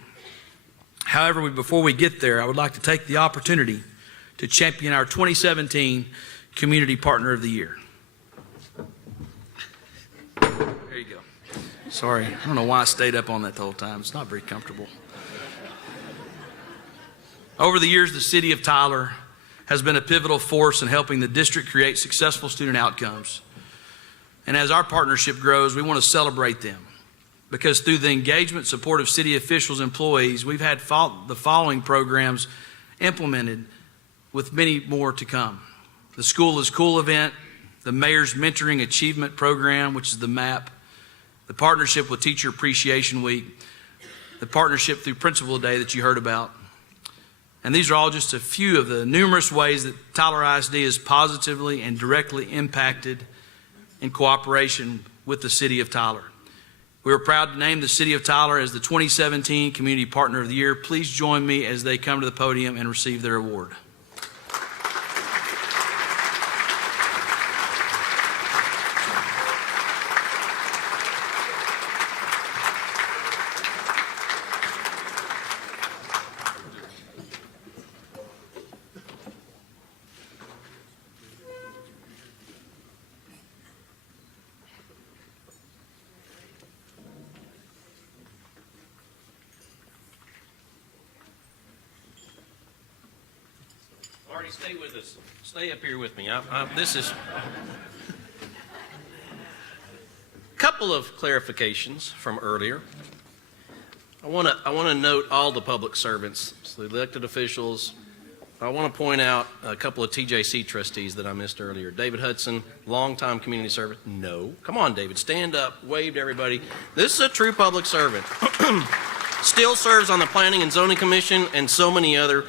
However, before we get there, I would like to take the opportunity to champion our 2017 Community Partner of the Year. There you go. Sorry, I don't know why I stayed up on that the whole time. It's not very comfortable. Over the years, the city of Tyler has been a pivotal force in helping the district create successful student outcomes. And as our partnership grows, we want to celebrate them. Because through the engagement support of city officials and employees, we've had the following programs implemented, with many more to come. The School is Cool event, the Mayor's Mentoring Achievement Program, which is the MAP, the partnership with Teacher Appreciation Week, the partnership through Principal Day that you heard about. And these are all just a few of the numerous ways that Tyler ISD is positively and directly impacted in cooperation with the City of Tyler. We are proud to name the City of Tyler as the 2017 Community Partner of the Year. Please join me as they come to the podium and receive their award. Marty, stay with us. Stay up here with me. This is a couple of clarifications from earlier. I want to note all the public servants, so the elected officials. I want to point out a couple of TJC trustees that I missed earlier. David Hudson, longtime community service. No, come on, David, stand up, wave to everybody. This is a true public servant. Still serves on the Planning and Zoning Commission and so many other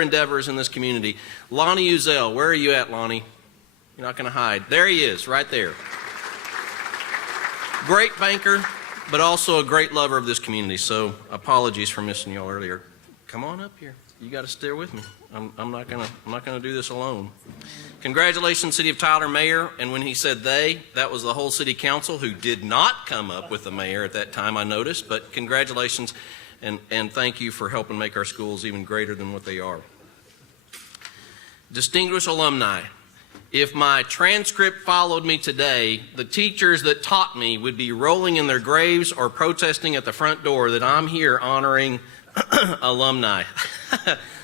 endeavors in this community. Lonnie Uzel, where are you at, Lonnie? You're not going to hide. There he is, right there. Great banker, but also a great lover of this community. So apologies for missing y'all earlier. Come on up here. You got to stay with me. I'm not gonna do this alone. Congratulations, City of Tyler Mayor. And when he said they, that was the whole City Council, who did not come up with the mayor at that time, I noticed. But congratulations, and thank you for helping make our schools even greater than what they are. Distinguished alumni, if my transcript followed me today, the teachers that taught me would be rolling in their graves or protesting at the front door that I'm here honoring alumni.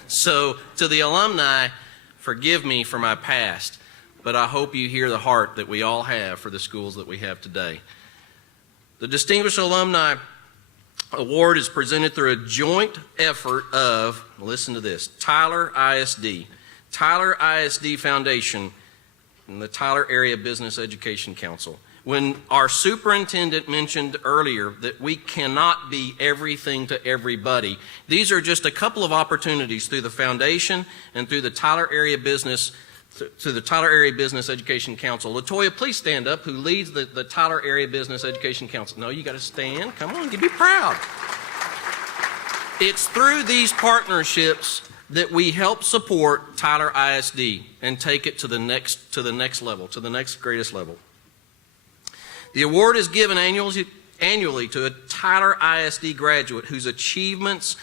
So to the alumni, forgive me for my past, but I hope you hear the heart that we all have for the schools that we have today. The Distinguished Alumni Award is presented through a joint effort of, listen to this, Tyler ISD Foundation, and the Tyler Area Business Education Council. When our superintendent mentioned earlier that we cannot be everything to everybody, these are just a couple of opportunities through the foundation and through the Tyler Area Business, through the Tyler Area Business Education Council. LaToya, please stand up, who leads the Tyler Area Business Education Council. No, you got to stand. Come on, be proud. It's through these partnerships that we help support Tyler ISD and take it to the next level, to the next greatest level. The award is given annually to a Tyler ISD graduate whose achievements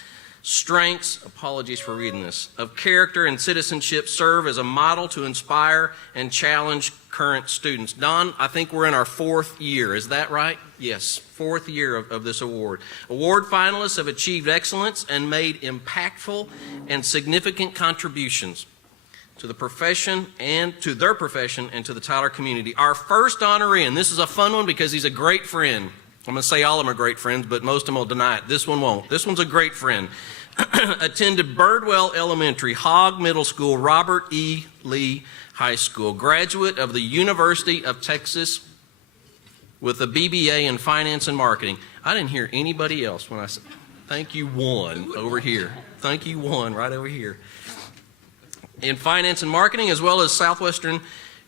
strengths, apologies for reading this, of character and citizenship serve as a model to inspire and challenge current students. Don, I think we're in our 4th year. Is that right? Yes, 4th year of this award. Award finalists have achieved excellence and made impactful and significant contributions to the profession and to their profession and to the Tyler community. Our first honoree, and this is a fun one because he's a great friend. I'm going to say all of them are great friends, but most of them will deny it. This one won't. This one's a great friend. Attended Birdwell Elementary, Hogg Middle School, Robert E. Lee High School. Graduate of the University of Texas with a BBA in Finance and Marketing. I didn't hear anybody else when I said, thank you, one over here. Thank you, one right over here. In Finance and Marketing, as well as Southwestern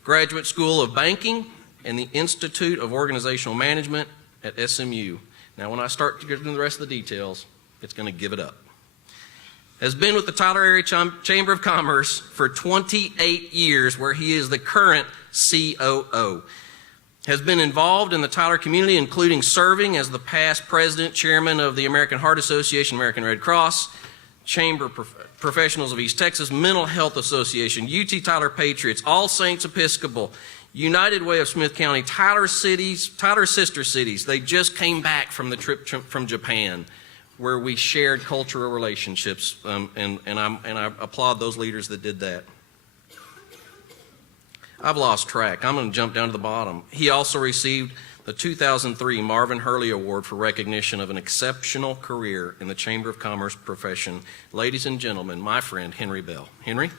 Graduate School of Banking and the Institute of Organizational Management at SMU. Now, when I start to get into the rest of the details, it's going to give it up. Has been with the Tyler Area Chamber of Commerce for 28 years, where he is the current COO. Has been involved in the Tyler community, including serving as the past president, chairman of the American Heart Association, American Red Cross, Chamber Professionals of East Texas, Mental Health Association, UT Tyler Patriots, All Saints Episcopal, United Way of Smith County, Tyler Cities, Tyler Sister Cities. They just came back from the trip from Japan, where we shared cultural relationships, and I applaud those leaders that did that. I've lost track. I'm going to jump down to the bottom. He also received the 2003 Marvin Hurley Award for recognition of an exceptional career in the Chamber of Commerce profession. Ladies and gentlemen, my friend Henry Bell. Henry?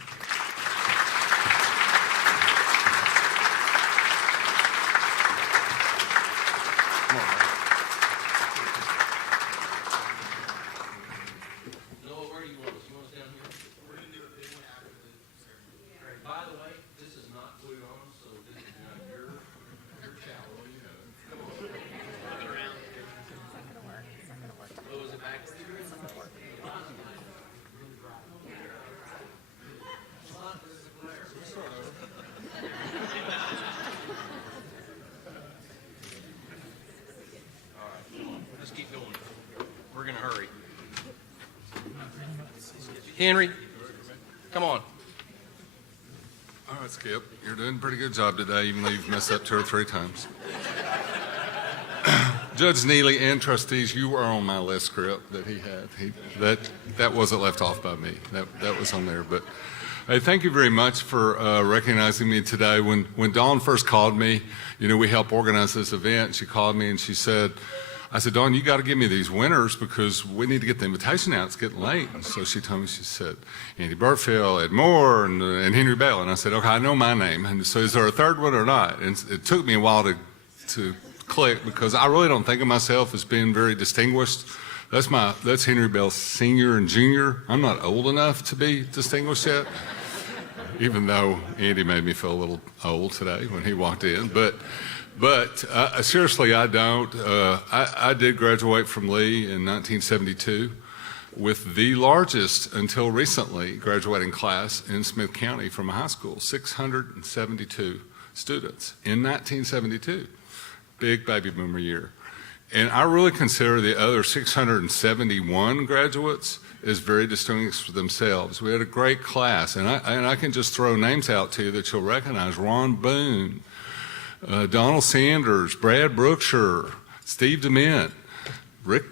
Henry, come on. All right, Skip, you're doing a pretty good job today, even though you've messed up 2 or 3 times. Judge Neely and trustees, you were on my list script that he had. That wasn't left off by me. That was on there. But hey, thank you very much for recognizing me today. When Dawn first called me, we helped organize this event. She called me and she said, I said, Dawn, you got to give me these winners because we need to get the invitation out. It's getting late. And so she told me, she said, Andy Burtfield, Ed Moore, and Henry Bell. And I said, okay, I know my name. And so is there a third one or not? And it took me a while to click because I really don't think of myself as being very distinguished. That's Henry Bell Sr. and Jr. I'm not old enough to be distinguished yet, even though Andy made me feel a little old today when he walked in. But seriously, I don't. I did graduate from Lee in 1972 with the largest, until recently, graduating class in Smith County from a high school, 672 students in 1972. Big baby boomer year. And I really consider the other 671 graduates as very distinguished for themselves. We had a great class, and I can just throw names out to you that you'll recognize. Ron Boone, Donald Sanders, Brad Brookshire, Steve DeMint, Rick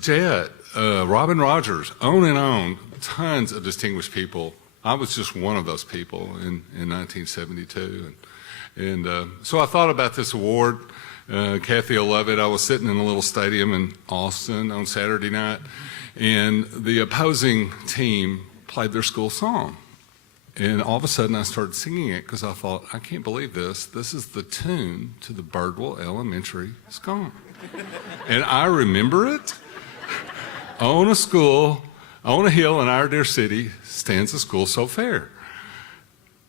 Jett, Robin Rogers, on, tons of distinguished people. I was just one of those people in 1972. And so I thought about this award. Kathy will love it. I was sitting in a little stadium in Austin on Saturday night, and the opposing team played their school song. And all of a sudden I started singing it because I thought, I can't believe this. This is the tune to the Birdwell Elementary song. And I remember it. On a hill in our dear city stands a school so fair.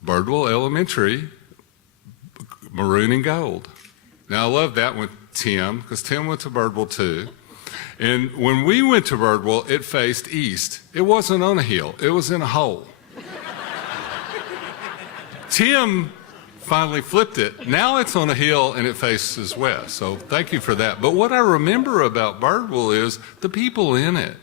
Birdwell Elementary, maroon and gold. Now I love that one, Tim, because Tim went to Birdwell too. And when we went to Birdwell, it faced east. It wasn't on a hill, it was in a hole. Tim finally flipped it. Now it's on a hill and it faces west. So thank you for that. But what I remember about Birdwell is the people in it.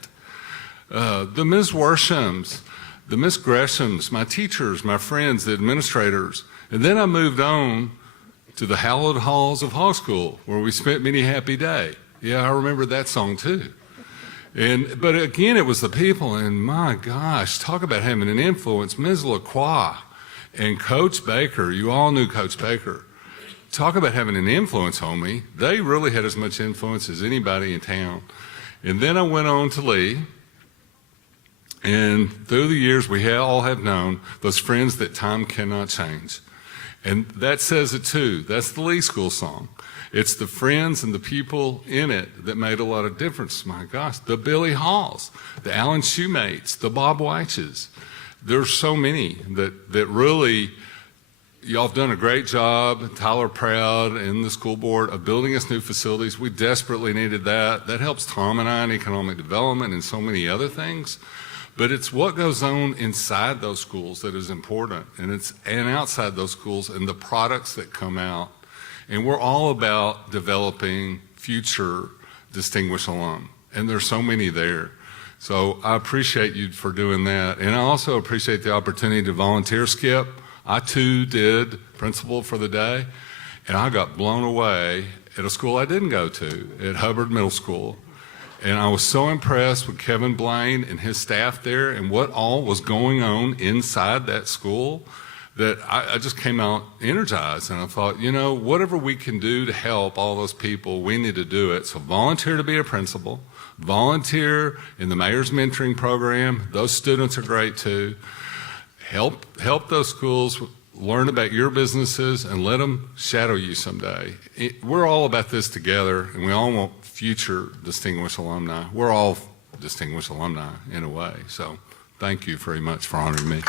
the Ms. Worshams, the Miss Greshams, my teachers, my friends, the administrators. And then I moved on to the hallowed halls of Hall School, where we spent many happy day. Yeah, I remember that song too. But again, it was the people, and my gosh, talk about having an influence. Ms. Lacroix and Coach Baker, you all knew Coach Baker. Talk about having an influence on me. They really had as much influence as anybody in town. And then I went on to Lee. And through the years, we all have known those friends that time cannot change. And that says it too. That's the Lee School song. It's the friends and the people in it that made a lot of difference. My gosh, the Billy Halls, the Alan Shoemates, the Bob Weiches. There's so many that really, y'all have done a great job, Tyler Proud and the school board, of building us new facilities. We desperately needed that. That helps Tom and I in economic development and so many other things. But it's what goes on inside those schools that is important, and outside those schools, and the products that come out. And we're all about developing future distinguished alum, and there's so many there. So I appreciate you for doing that, and I also appreciate the opportunity to volunteer, Skip. I too did principal for the day, and I got blown away at a school I didn't go to, at Hubbard Middle School. And I was so impressed with Kevin Blaine and his staff there and what all was going on inside that school that I just came out energized. And I thought, you know, whatever we can do to help all those people, we need to do it. So volunteer to be a principal, volunteer in the mayor's mentoring program. Those students are great too. Help those schools learn about your businesses and let them shadow you someday. We're all about this together, and we all want future distinguished alumni. We're all distinguished alumni in a way. So thank you very much for honoring me.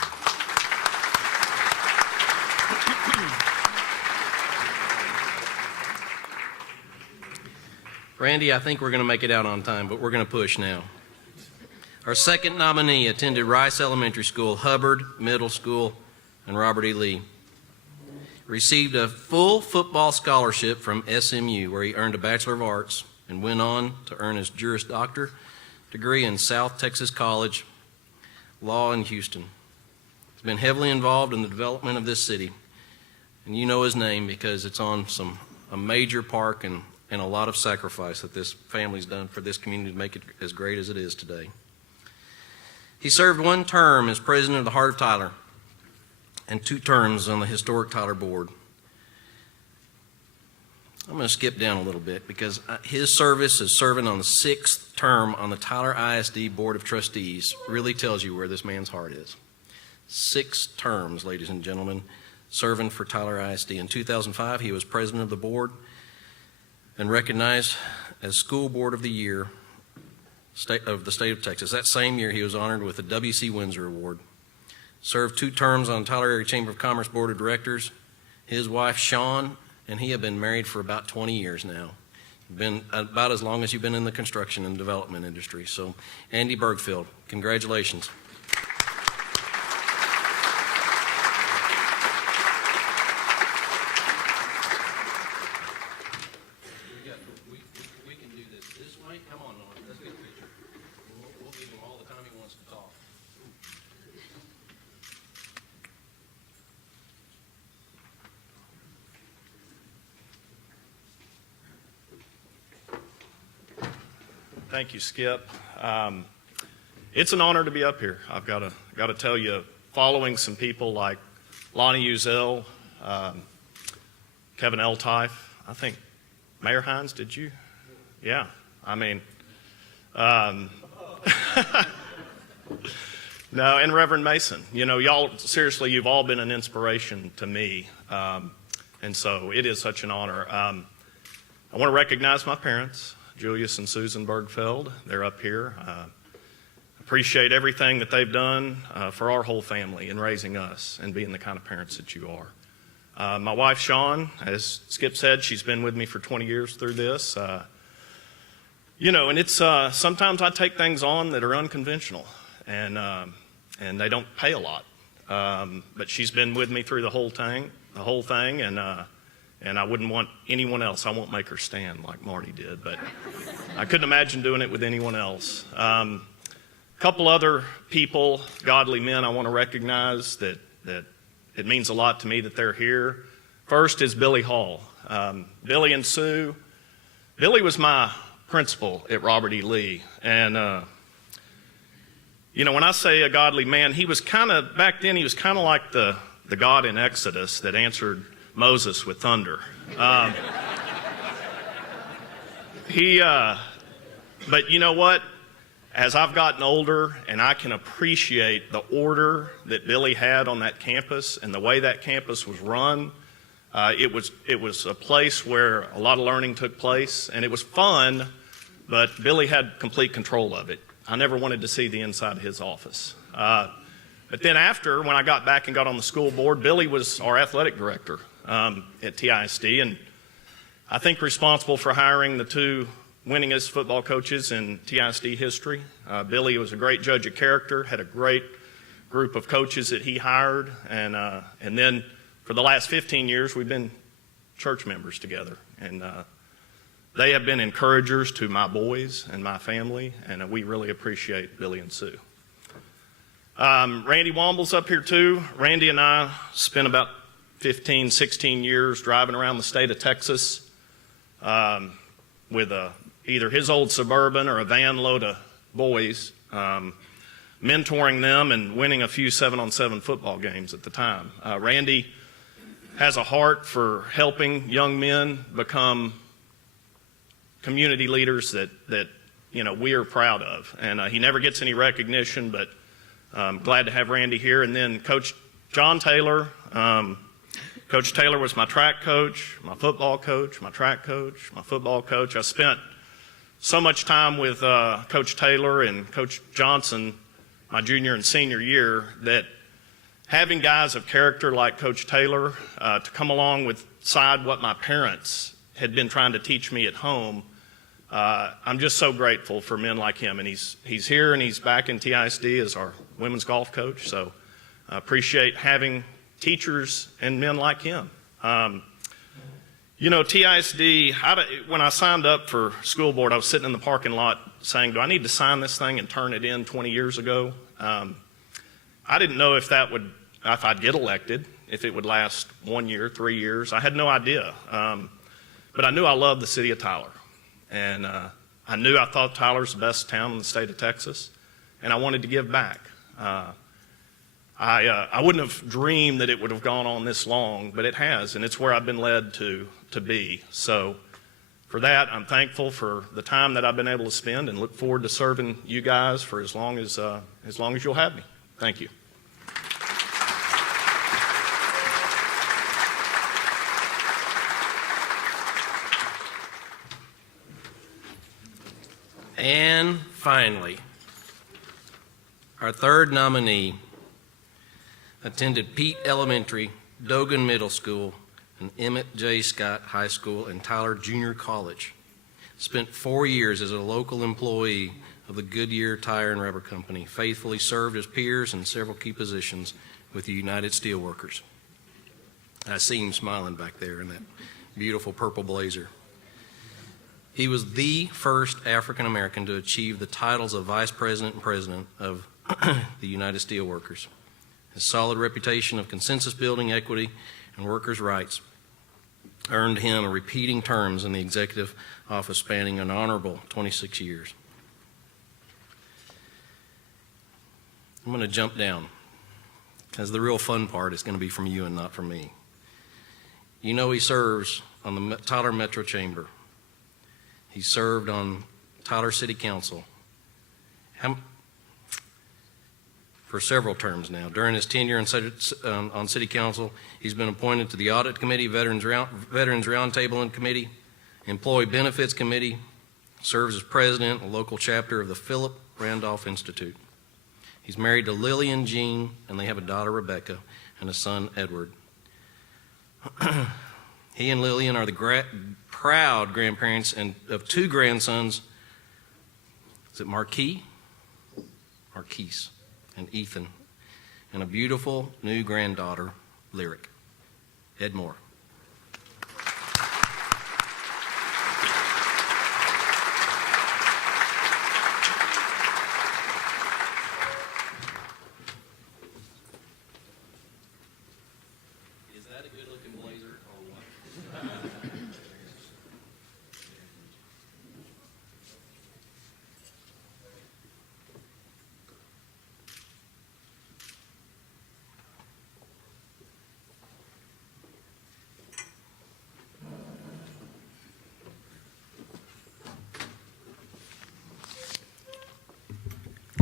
Randy, I think we're going to make it out on time, but we're going to push now. Our second nominee attended Rice Elementary School, Hubbard Middle School, and Robert E. Lee. Received a full football scholarship from SMU, where he earned a Bachelor of Arts and went on to earn his Juris Doctor degree in South Texas College Law in Houston. He's been heavily involved in the development of this city, and you know his name because it's on a major park and a lot of sacrifice that this family's done for this community to make it as great as it is today. He served one term as president of the Heart of Tyler and 2 terms on the historic Tyler board. I'm going to skip down a little bit because his service as serving on the 6th term on the Tyler ISD Board of Trustees really tells you where this man's heart is. 6 terms, ladies and gentlemen, serving for Tyler ISD. In 2005, he was president of the board and recognized as School Board of the Year of the state of Texas. That same year, he was honored with the W.C. Windsor Award. Served 2 terms on Tyler Area Chamber of Commerce Board of Directors. His wife, Shawn, and he have been married for about 20 years now. Been about as long as you've been in the construction and development industry. So, Andy Bergfield, congratulations. We can do this way. Come on, Norm. Let's get a picture. We'll give him all the time he wants to talk. Thank you, Skip. It's an honor to be up here. I've got to tell you, following some people like Lonnie Uzel, Kevin Eltife, I think Mayor Hines, did you? Yeah. I mean, no, and Reverend Mason. You know, y'all, seriously, you've all been an inspiration to me. And so it is such an honor. I want to recognize my parents, Julius and Susan Bergfeld. They're up here. Appreciate everything that they've done for our whole family in raising us and being the kind of parents that you are. My wife, Shawn, as Skip said, she's been with me for 20 years through this. You know, and it's sometimes I take things on that are unconventional, and they don't pay a lot. But she's been with me through the whole thing, and I wouldn't want anyone else. I won't make her stand like Marty did, but I couldn't imagine doing it with anyone else. couple other people, godly men, I want to recognize that it means a lot to me that they're here. First is Billy Hall. Billy and Sue. Billy was my principal at Robert E. Lee. And, when I say a godly man, back then he was kind of like the God in Exodus that answered Moses with thunder. But you know what? As I've gotten older and I can appreciate the order that Billy had on that campus and the way that campus was run, it was a place where a lot of learning took place, and it was fun, but Billy had complete control of it. I never wanted to see the inside of his office. But then after, when I got back and got on the school board, Billy was our athletic director at TISD, and I think responsible for hiring the two winningest football coaches in TISD history. Billy was a great judge of character, had a great group of coaches that he hired, and then for the last 15 years we've been church members together, and they have been encouragers to my boys and my family, and we really appreciate Billy and Sue. Randy Womble's up here too. Randy and I spent about 15, 16 years driving around the state of Texas with either his old Suburban or a van load of boys, mentoring them and winning a few 7-on-7 football games at the time. Randy has a heart for helping young men become community leaders that we are proud of. And he never gets any recognition, but I'm glad to have Randy here. And then Coach John Taylor. Coach Taylor was my track coach, my football coach, my track coach, my football coach. I spent so much time with Coach Taylor and Coach Johnson my junior and senior year that having guys of character like Coach Taylor to come along with what my parents had been trying to teach me at home, I'm just so grateful for men like him. And he's here and he's back in TISD as our women's golf coach. So I appreciate having teachers and men like him. TISD, when I signed up for school board, I was sitting in the parking lot saying, do I need to sign this thing and turn it in 20 years ago? I didn't know if I'd get elected, if it would last 1 year, 3 years. I had no idea. But I knew I loved the city of Tyler. And I thought Tyler's the best town in the state of Texas. And I wanted to give back. I wouldn't have dreamed that it would have gone on this long, but it has, and it's where I've been led to be. So for that, I'm thankful for the time that I've been able to spend and look forward to serving you guys for as long as you'll have me. Thank you. And finally, our third nominee attended Pete Elementary, Dogan Middle School, and Emmett J. Scott High School and Tyler Junior College. Spent 4 years as a local employee of the Goodyear Tire and Rubber Company. Faithfully served as peers in several key positions with the United Steelworkers. I see him smiling back there in that beautiful purple blazer. He was the first African American to achieve the titles of Vice President and President of the United Steelworkers. His solid reputation of consensus building, equity, and workers' rights earned him repeating terms in the executive office spanning an honorable 26 years. I'm going to jump down because the real fun part is going to be from you and not from me. He serves on the Tyler Metro Chamber. He served on Tyler City Council for several terms now. During his tenure on City Council, he's been appointed to the Audit Committee, Veterans Roundtable Committee, Employee Benefits Committee, serves as president of the local chapter of the Philip Randolph Institute. He's married to Lillian Jean, and they have a daughter, Rebecca, and a son, Edward. He and Lillian are the proud grandparents of two grandsons. Is it Marquise and Ethan, and a beautiful new granddaughter, Lyric. Ed Moore.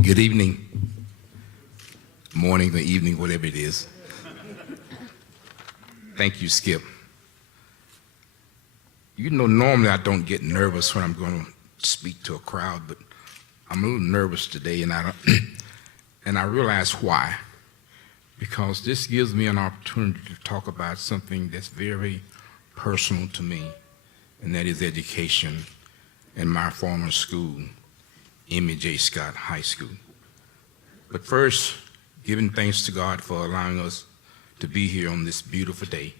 Good evening, morning or evening, whatever it is. Thank you, Skip. You know, normally I don't get nervous when I'm going to speak to a crowd, but I'm a little nervous today, and I realize why. Because this gives me an opportunity to talk about something that's very personal to me, and that is education in my former school, Emmy J. Scott High School. But first, giving thanks to God for allowing us to be here on this beautiful day.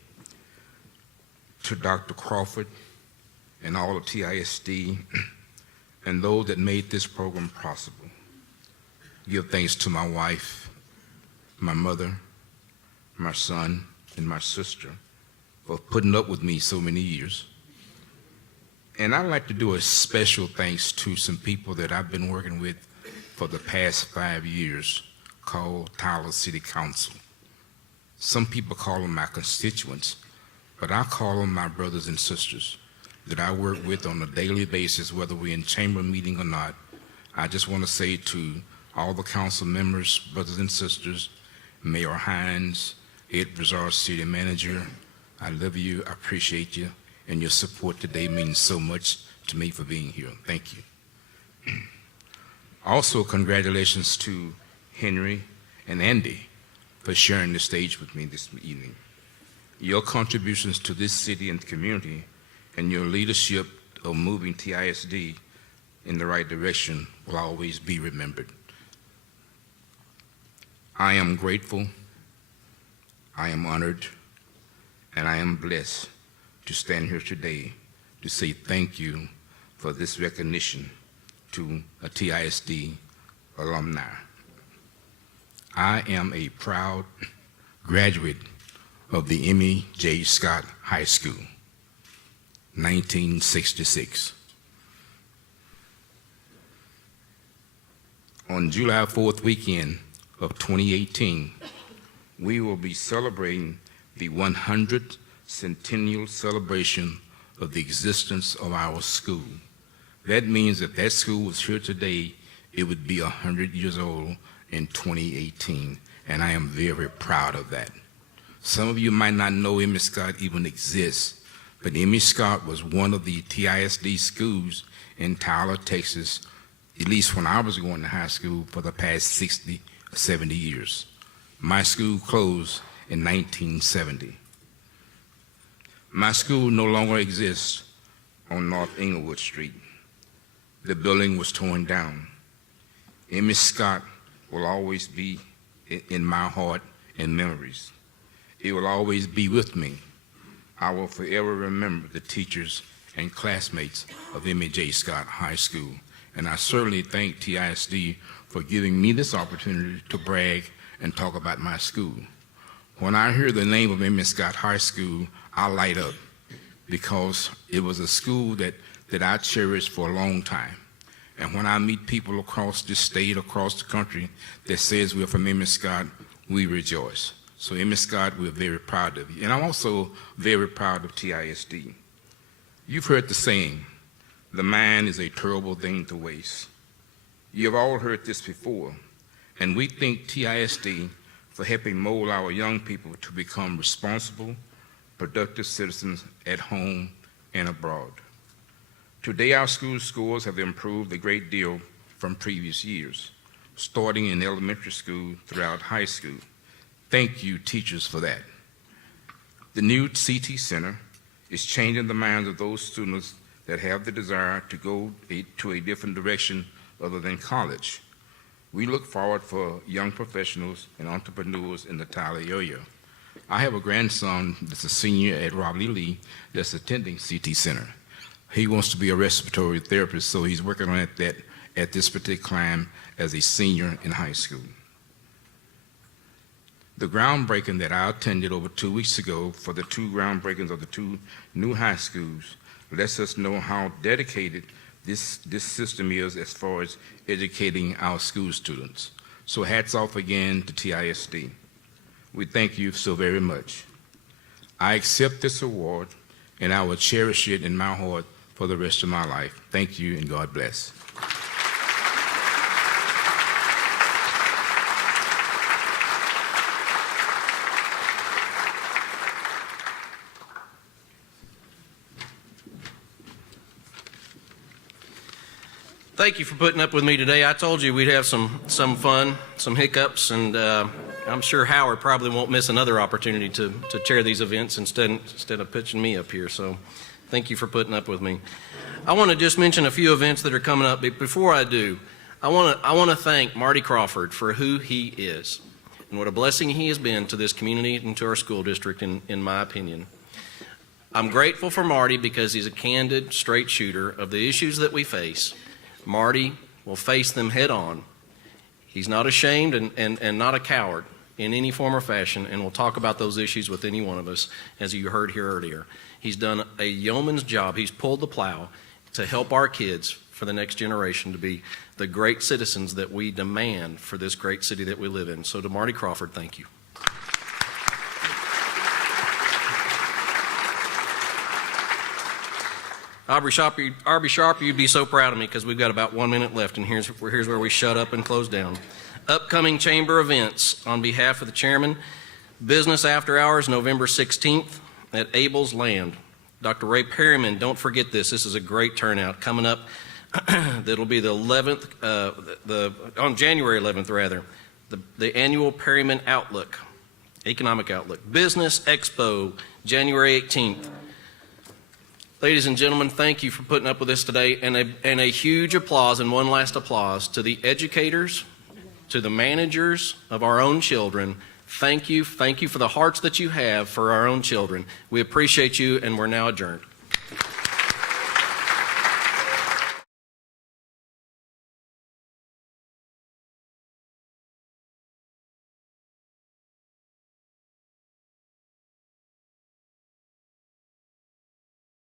To Dr. Crawford and all of TISD and those that made this program possible. Give thanks to my wife, my mother, my son, and my sister for putting up with me so many years. And I'd like to do a special thanks to some people that I've been working with for the past 5 years, called Tyler City Council. Some people call them my constituents, but I call them my brothers and sisters that I work with on a daily basis, whether we're in chamber meeting or not. I just want to say to all the council members, brothers and sisters, Mayor Hines, Ed Brazar, City Manager, I love you, I appreciate you, and your support today means so much to me for being here. Thank you. Also, congratulations to Henry and Andy for sharing the stage with me this evening. Your contributions to this city and community and your leadership of moving TISD in the right direction will always be remembered. I am grateful, I am honored, and I am blessed to stand here today to say thank you for this recognition to a TISD alumni. I am a proud graduate of the Emmy J. Scott High School, 1966. On July 4th weekend of 2018, we will be celebrating the 100th centennial celebration of the existence of our school. That means if that school was here today, it would be 100 years old in 2018, and I am very proud of that. Some of you might not know Emmy Scott even exists, but Emmy Scott was one of the TISD schools in Tyler, Texas, at least when I was going to high school, for the past 60 or 70 years. My school closed in 1970. My school no longer exists on North Englewood Street. The building was torn down. Emmy Scott will always be in my heart and memories. It will always be with me. I will forever remember the teachers and classmates of Emmy J. Scott High School. And I certainly thank TISD for giving me this opportunity to brag and talk about my school. When I hear the name of Emmy Scott High School, I light up because it was a school that I cherished for a long time. And when I meet people across this state, across the country, that says we're from Emmy Scott, we rejoice. So Emmy Scott, we're very proud of you. And I'm also very proud of TISD. You've heard the saying, the mind is a terrible thing to waste. You've all heard this before, and we thank TISD for helping mold our young people to become responsible, productive citizens at home and abroad. Today, our school scores have improved a great deal from previous years, starting in elementary school throughout high school. Thank you, teachers, for that. The new CT Center is changing the minds of those students that have the desire to go to a different direction other than college. We look forward for young professionals and entrepreneurs in the Tyler area. I have a grandson that's a senior at Robert E. Lee that's attending CT Center. He wants to be a respiratory therapist, so he's working on that at this particular time as a senior in high school. The groundbreaking that I attended over 2 weeks ago for the two groundbreakings of the two new high schools lets us know how dedicated this system is as far as educating our school students. So hats off again to TISD. We thank you so very much. I accept this award, and I will cherish it in my heart for the rest of my life. Thank you, and God bless. Thank you for putting up with me today. I told you we'd have some fun, some hiccups, and I'm sure Howard probably won't miss another opportunity to chair these events instead of pitching me up here. So thank you for putting up with me. I want to just mention a few events that are coming up. But before I do, I want to thank Marty Crawford for who he is and what a blessing he has been to this community and to our school district, in my opinion. I'm grateful for Marty because he's a candid, straight shooter of the issues that we face. Marty will face them head on. He's not ashamed and not a coward in any form or fashion, and will talk about those issues with any one of us, as you heard here earlier. He's done a yeoman's job. He's pulled the plow to help our kids for the next generation to be the great citizens that we demand for this great city that we live in. So to Marty Crawford, thank you. Aubrey Sharp, you'd be so proud of me because we've got about 1 minute left, and here's where we shut up and close down. Upcoming chamber events on behalf of the chairman: business after hours, November 16th at Abel's Land. Dr. Ray Perryman, don't forget this. This is a great turnout coming up. That'll be the 11th, on January 11th rather. The annual Perryman Outlook, Economic Outlook. Business Expo, January 18th. Ladies and gentlemen, thank you for putting up with us today, and a huge applause, and one last applause to the educators, to the managers of our own children. Thank you for the hearts that you have for our own children. We appreciate you, and we're now adjourned.